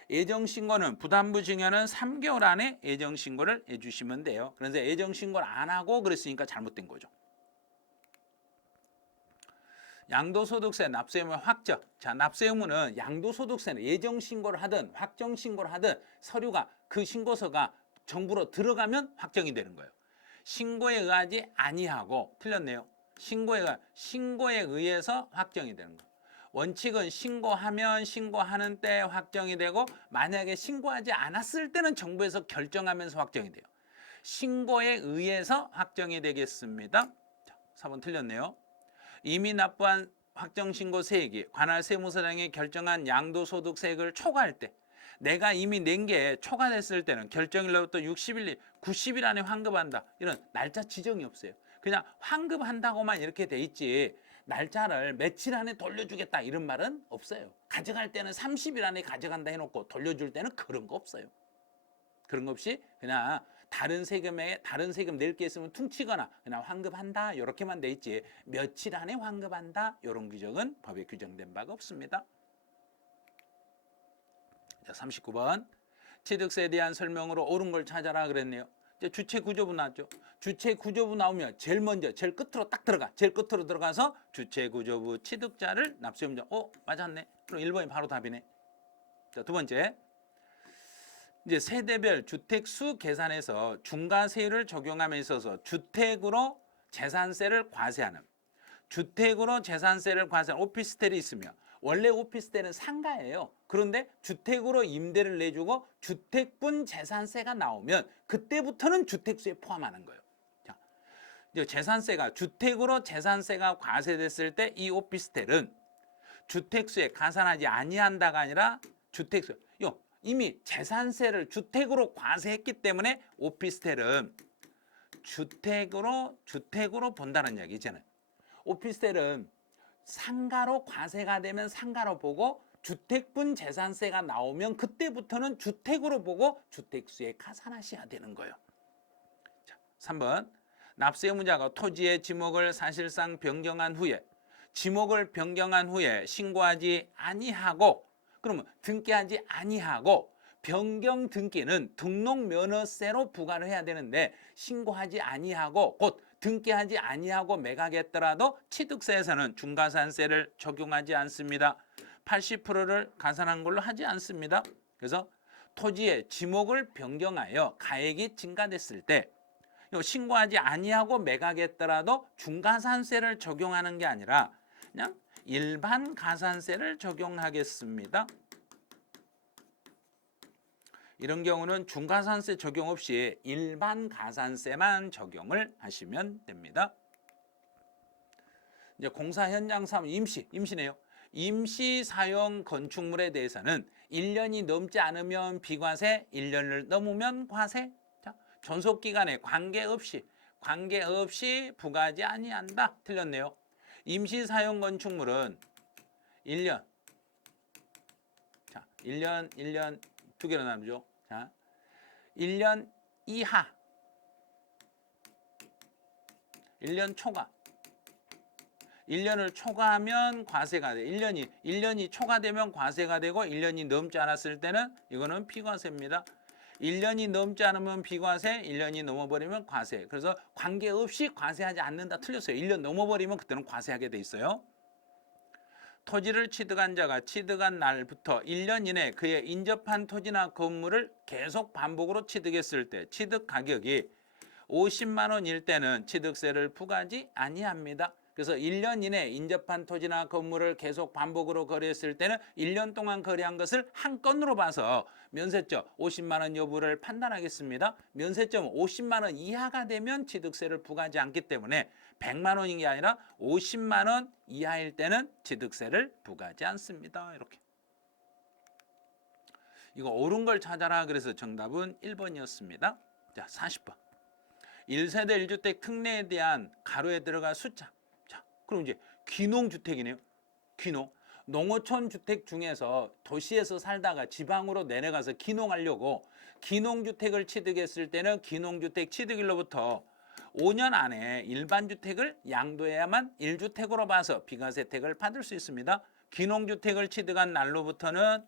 예정신고는 부담부 증여는 3개월 안에 예정신고를 해주시면 돼요. 그래서 예정신고를 안 하고 그랬으니까 잘못된 거죠. 양도소득세 납세의무 확정. 자, 납세의무는 양도소득세는 예정신고를 하든 확정신고를 하든 서류가 그 신고서가 정부로 들어가면 확정이 되는 거예요. 신고에 의하지 아니하고 틀렸네요. 신고에 의해서 확정이 되는 거예요. 원칙은 신고하면 신고하는 때 확정이 되고 만약에 신고하지 않았을 때는 정부에서 결정하면서 확정이 돼요. 신고에 의해서 확정이 되겠습니다. 자, 4번 틀렸네요. 이미 납부한 확정신고 세액이 관할 세무서장이 결정한 양도소득세액을 초과할 때 내가 이미 낸 게 초과됐을 때는 결정일로부터 60일, 90일 안에 환급한다. 이런 날짜 지정이 없어요. 그냥 환급한다고만 이렇게 돼 있지 날짜를 며칠 안에 돌려주겠다 이런 말은 없어요. 가져갈 때는 30일 안에 가져간다 해놓고 돌려줄 때는 그런 거 없어요. 그런 거 없이 그냥 다른 세금 낼 게 있으면 퉁치거나 그냥 환급한다 이렇게만 돼 있지 며칠 안에 환급한다 이런 규정은 법에 규정된 바가 없습니다. 자, 39번 취득세에 대한 설명으로 옳은 걸 찾아라 그랬네요. 이제 주체 구조부 나왔죠. 주체 구조부 나오면 제일 끝으로 딱 들어가. 제일 끝으로 들어가서 주체 구조부 취득자를 납세의무자. 맞았네. 그럼 1번이 바로 답이네. 자, 두 번째. 이제 세대별 주택수 계산에서 중과세율을 적용함에 있어서 주택으로 재산세를 과세하는 오피스텔이 있으며 원래 오피스텔은 상가예요. 그런데 주택으로 임대를 내주고 주택분 재산세가 나오면 그때부터는 주택수에 포함하는 거예요. 자, 이제 재산세가 주택으로 재산세가 과세됐을 때 이 오피스텔은 주택수에 가산하지 아니한다가 아니라 주택수 이미 재산세를 주택으로 과세했기 때문에 오피스텔은 주택으로 본다는 얘기잖아요. 오피스텔은 상가로 과세가 되면 상가로 보고 주택분 재산세가 나오면 그때부터는 주택으로 보고 주택수에 가산하셔야 되는 거예요. 자, 3번 납세의무자가 토지의 지목을 사실상 변경한 후에 신고하지 아니하고 그러면 등기하지 아니하고 변경 등기는 등록면허세로 부과를 해야 되는데 신고하지 아니하고 곧 등기하지 아니하고 매각했더라도 취득세에서는 중과산세를 적용하지 않습니다. 80%를 가산한 걸로 하지 않습니다. 그래서 토지의 지목을 변경하여 가액이 증가됐을 때 신고하지 아니하고 매각했더라도 중과산세를 적용하는 게 아니라 그냥 일반 가산세를 적용하겠습니다. 이런 경우는 중과산세 적용 없이 일반 가산세만 적용을 하시면 됩니다. 이제 공사 현장 사무 임시네요. 임시 사용 건축물에 대해서는 1년이 넘지 않으면 비과세, 1년을 넘으면 과세. 자, 존속 기간에 관계없이 부과하지 아니한다. 틀렸네요. 임시 사용 건축물은 1년. 자, 1년 두 개로 나누죠. 자, 1년 이하. 1년 초과. 1년을 초과하면 과세가 돼. 1년이 초과되면 과세가 되고 1년이 넘지 않았을 때는 이거는 비과세입니다. 1년이 넘지 않으면 비과세, 1년이 넘어버리면 과세. 그래서 관계없이 과세하지 않는다 틀렸어요. 1년 넘어버리면 그때는 과세하게 돼 있어요. 토지를 취득한 자가 취득한 날부터 1년 이내 그의 인접한 토지나 건물을 계속 반복으로 취득했을 때 취득 가격이 50만 원일 때는 취득세를 부과하지 아니합니다. 그래서 1년 이내 인접한 토지나 건물을 계속 반복으로 거래했을 때는 1년 동안 거래한 것을 한 건으로 봐서 면세점 50만 원 여부를 판단하겠습니다. 면세점 50만 원 이하가 되면 취득세를 부과하지 않기 때문에 100만 원인 게 아니라 50만 원 이하일 때는 취득세를 부과하지 않습니다. 이렇게. 이거 옳은 걸 찾아라. 그래서 정답은 1번이었습니다. 자, 40번. 1세대 1주택 특례에 대한 가로에 들어갈 숫자. 자, 그럼 이제 귀농주택이네요. 농어촌 주택 중에서 도시에서 살다가 지방으로 내려가서 귀농하려고 귀농주택을 취득했을 때는 귀농주택 취득일로부터 5년 안에 일반 주택을 양도해야만 1주택으로 봐서 비과세 혜택을 받을 수 있습니다. 귀농주택을 취득한 날로부터는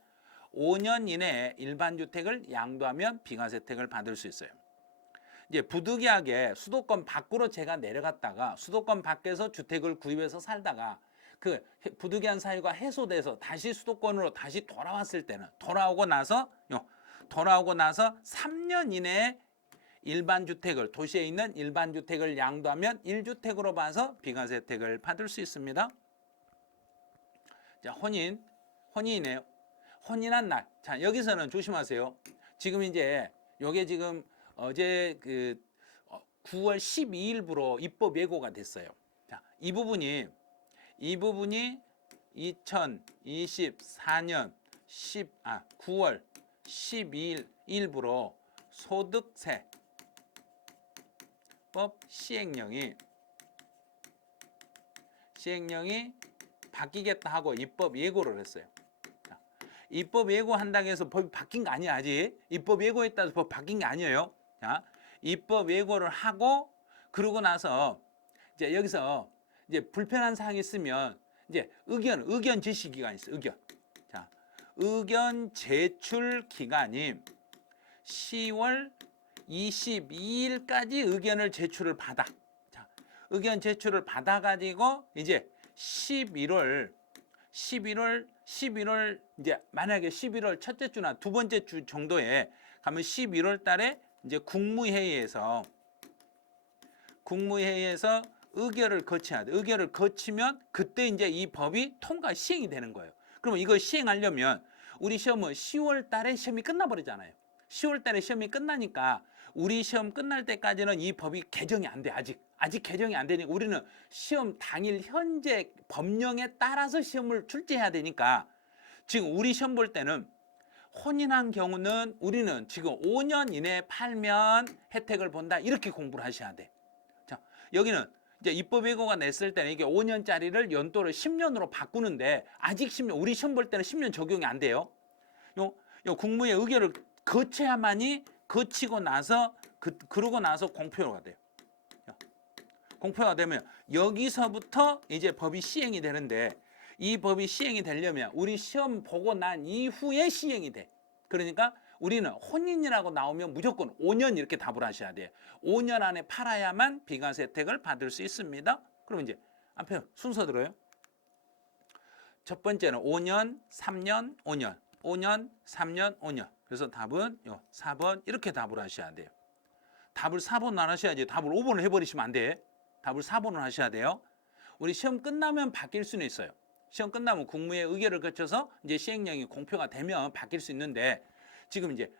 5년 이내에 일반 주택을 양도하면 비과세 혜택을 받을 수 있어요. 이제 부득이하게 수도권 밖으로 제가 내려갔다가 수도권 밖에서 주택을 구입해서 살다가 그 부득이한 사유가 해소돼서 다시 수도권으로 다시 돌아왔을 때는 돌아오고 나서 3년 이내에 일반 주택을 도시에 있는 일반 주택을 양도하면 1주택으로 봐서 비과세 혜택을 받을 수 있습니다. 자, 혼인이네요. 혼인한 날. 자, 여기서는 조심하세요. 지금 이제 요게 지금 어제 9월 12일부로 입법 예고가 됐어요. 자, 이 부분이 2024년 9월 12일 일부로 소득세법 시행령이 바뀌겠다 하고 입법 예고를 했어요. 자, 입법 예고한다고 해서 법이 바뀐 거 아니야, 아직. 입법 예고에 따라서 법 바뀐 게 아니에요. 자, 입법 예고를 하고 그러고 나서 이제 여기서 이제 불편한 사항이 있으면 이제 의견 제시 기간이 있어요. 자, 의견 제출 기간이 10월 22일까지 의견을 제출을 받아. 자, 의견 제출을 받아가지고 이제 11월 이제 만약에 11월 첫째 주나 두 번째 주 정도에 가면 11월 달에 이제 국무회의에서 의결을 거쳐야 돼. 의결을 거치면 그때 이제 이 법이 통과 시행이 되는 거예요. 그러면 이걸 시행하려면 우리 시험은 10월 달에 시험이 끝나버리잖아요. 10월 달에 시험이 끝나니까 우리 시험 끝날 때까지는 이 법이 개정이 안 돼. 아직 개정이 안 되니까 우리는 시험 당일 현재 법령에 따라서 시험을 출제해야 되니까 지금 우리 시험 볼 때는 혼인한 경우는 우리는 지금 5년 이내에 팔면 혜택을 본다. 이렇게 공부를 하셔야 돼. 자, 여기는 이제 입법 예고가 냈을 때는 이게 5년짜리를 연도를 10년으로 바꾸는데 아직 10년, 우리 시험 볼 때는 10년 적용이 안 돼요. 요 국무의 의결을 거쳐야만이 거치고 나서 그러고 나서 공표가 돼요. 공표가 되면 여기서부터 이제 법이 시행이 되는데 이 법이 시행이 되려면 우리 시험 보고 난 이후에 시행이 돼. 그러니까 우리는 혼인이라고 나오면 무조건 5년 이렇게 답을 하셔야 돼요. 5년 안에 팔아야만 비과세 혜택을 받을 수 있습니다. 그럼 이제 앞에 순서 들어요. 첫 번째는 5년, 3년, 5년. 5년, 3년, 5년. 그래서 답은 4번 이렇게 답을 하셔야 돼요. 답을 4번은 안 하셔야지. 답을 5번을 해버리시면 안 돼. 답을 4번을 하셔야 돼요. 우리 시험 끝나면 바뀔 수는 있어요. 시험 끝나면 국무의 의결을 거쳐서 이제 시행령이 공표가 되면 바뀔 수 있는데 지금 이제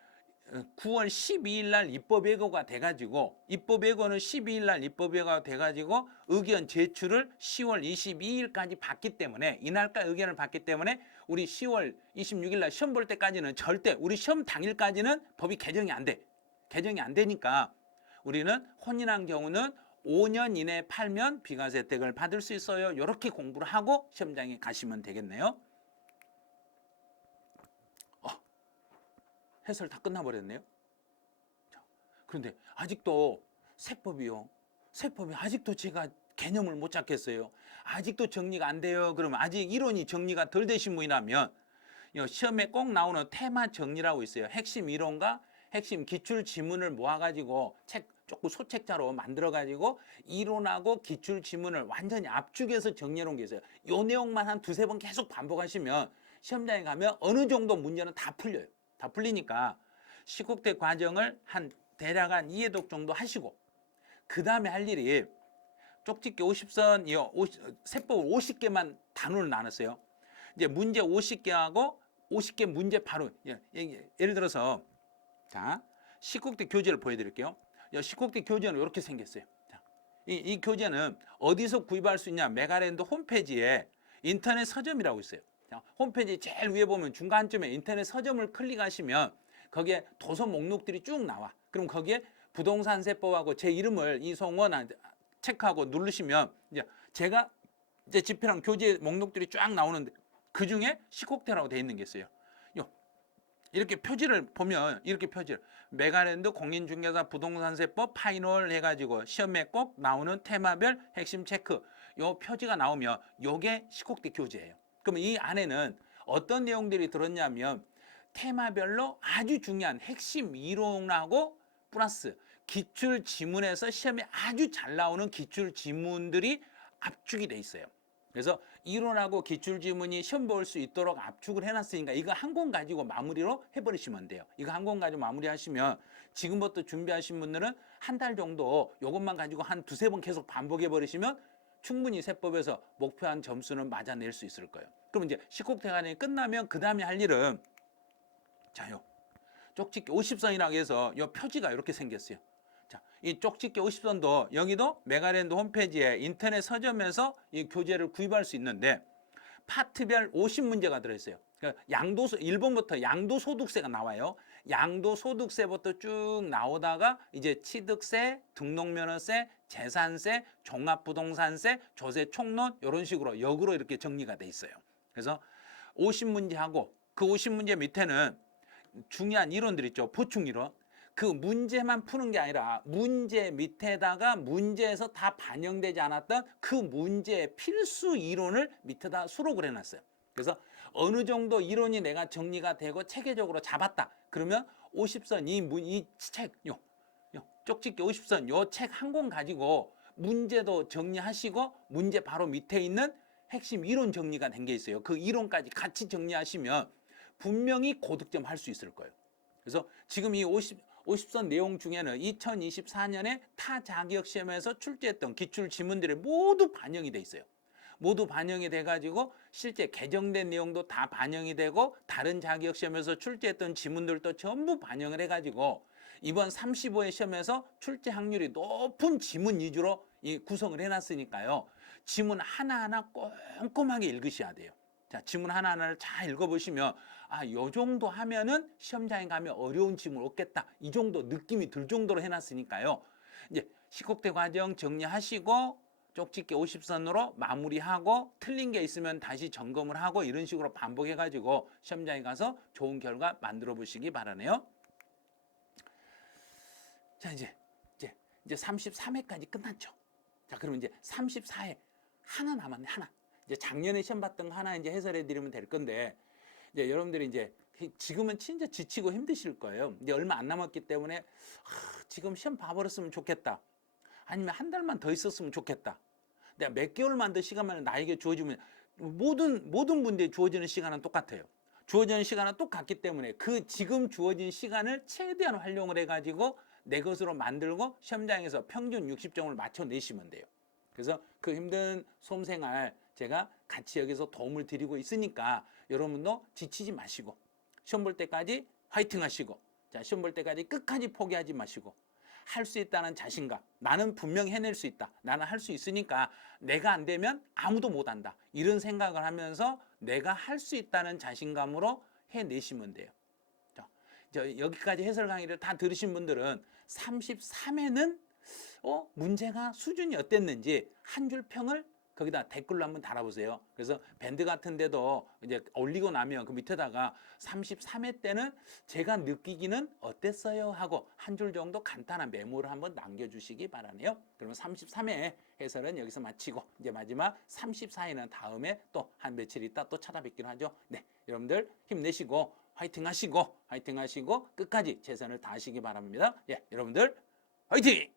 9월 12일 날 입법 예고가 돼가지고 입법 예고는 12일 날 입법 예고가 돼가지고 의견 제출을 10월 22일까지 받기 때문에 이날까지 의견을 받기 때문에 우리 10월 26일 날 시험 볼 때까지는 절대 우리 시험 당일까지는 법이 개정이 안 돼. 개정이 안 되니까 우리는 혼인한 경우는 5년 이내에 팔면 비과세 혜택을 받을 수 있어요. 이렇게 공부를 하고 시험장에 가시면 되겠네요. 해설 다 끝나버렸네요. 그런데 아직도 세법이 아직도 제가 개념을 못 잡겠어요. 아직도 정리가 안 돼요. 그러면 아직 이론이 정리가 덜 되신 분이라면 시험에 꼭 나오는 테마 정리라고 있어요. 핵심 이론과 핵심 기출 지문을 모아가지고 조금 소책자로 만들어가지고 이론하고 기출 지문을 완전히 압축해서 정리해놓은 게 있어요. 이 내용만 한 두세 번 계속 반복하시면 시험장에 가면 어느 정도 문제는 다 풀려요. 다 풀리니까 시국대 과정을 대략 한 2회독 정도 하시고 그 다음에 할 일이 쪽집게 50선 세법을 50개만 단원을 나눴어요. 이제 문제 50개하고 50개 문제 바로 예를 들어서 자 시국대 교재를 보여드릴게요. 시국대 교재는 이렇게 생겼어요. 자, 이 교재는 어디서 구입할 수 있냐? 메가랜드 홈페이지에 인터넷 서점이라고 있어요. 자, 홈페이지 제일 위에 보면 중간쯤에 인터넷 서점을 클릭하시면 거기에 도서 목록들이 쭉 나와. 그럼 거기에 부동산세법하고 제 이름을 이송원 체크하고 누르시면 이제 제가 이제 집필한 교재 목록들이 쫙 나오는데 그 중에 시국대라고 되어 있는 게 있어요. 이렇게 표지를 보면 이렇게 표지를 메가랜드 공인중개사 부동산세법 파이널 해가지고 시험에 꼭 나오는 테마별 핵심 체크 요 표지가 나오면 요게 시국대 교재예요. 그럼 이 안에는 어떤 내용들이 들었냐면 테마별로 아주 중요한 핵심 이론하고 플러스 기출 지문에서 시험에 아주 잘 나오는 기출 지문들이 압축이 돼 있어요. 그래서 이론하고 기출 지문이 시험 볼 수 있도록 압축을 해놨으니까 이거 한 권 가지고 마무리로 해버리시면 돼요. 이거 한 권 가지고 마무리하시면 지금부터 준비하신 분들은 한 달 정도 이것만 가지고 한 두세 번 계속 반복해 버리시면 충분히 세법에서 목표한 점수는 맞아낼 수 있을 거예요. 그럼 이제 10곡 과정이 끝나면 그 다음에 할 일은 자요. 쪽집게 50선이라고 해서 이 표지가 이렇게 생겼어요. 자, 이 쪽집게 50선도 여기도 메가랜드 홈페이지에 인터넷 서점에서 이 교재를 구입할 수 있는데 파트별 50문제가 들어있어요. 그러니까 양도소 1번부터 양도소득세가 나와요. 양도소득세부터 쭉 나오다가 이제 취득세, 등록면허세, 재산세, 종합부동산세, 조세 총론 이런 식으로 역으로 이렇게 정리가 돼 있어요. 그래서 50문제하고 그 50문제 밑에는 중요한 이론들 있죠. 보충 이론. 그 문제만 푸는 게 아니라 문제 밑에다가 문제에서 다 반영되지 않았던 그 문제의 필수 이론을 밑에다 수록을 해놨어요. 그래서 어느 정도 이론이 내가 정리가 되고 체계적으로 잡았다. 그러면 50선 이 책, 쪽집게 50선 요 책 한 권 가지고 문제도 정리하시고 문제 바로 밑에 있는 핵심 이론 정리가 된 게 있어요. 그 이론까지 같이 정리하시면 분명히 고득점 할 수 있을 거예요. 그래서 지금 이 50선 내용 중에는 2024년에 타 자격 시험에서 출제했던 기출 지문들이 모두 반영이 돼 있어요. 모두 반영이 돼가지고 실제 개정된 내용도 다 반영이 되고 다른 자격 시험에서 출제했던 지문들도 전부 반영을 해가지고 이번 35회 시험에서 출제 확률이 높은 지문 위주로 구성을 해놨으니까요. 지문 하나하나 꼼꼼하게 읽으셔야 돼요. 자, 지문 하나하나를 잘 읽어보시면 요 정도 하면은 시험장에 가면 어려운 지문 없겠다. 이 정도 느낌이 들 정도로 해놨으니까요. 이제 10곡대 과정 정리하시고 쪽집게 50선으로 마무리하고 틀린 게 있으면 다시 점검을 하고 이런 식으로 반복해가지고 시험장에 가서 좋은 결과 만들어 보시기 바라네요. 자, 이제 33회까지 끝났죠. 자, 그러면 이제 34회 하나 남았네, 하나. 이제 작년에 시험 봤던 거 하나 이제 해설해 드리면 될 건데, 이제 여러분들이 이제 지금은 진짜 지치고 힘드실 거예요. 이제 얼마 안 남았기 때문에 지금 시험 봐버렸으면 좋겠다. 아니면 한 달만 더 있었으면 좋겠다. 내가 몇 개월만 더 시간만 나에게 주어지면 모든 분들이 주어지는 시간은 똑같아요. 주어지는 시간은 똑같기 때문에 그 지금 주어진 시간을 최대한 활용을 해가지고 내 것으로 만들고 시험장에서 평균 60점을 맞춰내시면 돼요. 그래서 그 힘든 수험생활 제가 같이 여기서 도움을 드리고 있으니까 여러분도 지치지 마시고 시험 볼 때까지 화이팅 하시고, 자, 시험 볼 때까지 끝까지 포기하지 마시고 할 수 있다는 자신감, 나는 분명히 해낼 수 있다, 나는 할 수 있으니까 내가 안 되면 아무도 못 한다, 이런 생각을 하면서 내가 할 수 있다는 자신감으로 해내시면 돼요. 여기까지 해설 강의를 다 들으신 분들은 33회는 문제가 수준이 어땠는지 한 줄 평을 거기다 댓글로 한번 달아보세요. 그래서 밴드 같은 데도 이제 올리고 나면 그 밑에다가 33회 때는 제가 느끼기는 어땠어요 하고 한 줄 정도 간단한 메모를 한번 남겨주시기 바라네요. 그러면 33회 해설은 여기서 마치고 이제 마지막 34회는 다음에 또 한 며칠 있다 또 찾아뵙기로 하죠. 네, 여러분들 힘내시고 화이팅 하시고 끝까지 최선을 다하시기 바랍니다. 예, 여러분들 화이팅!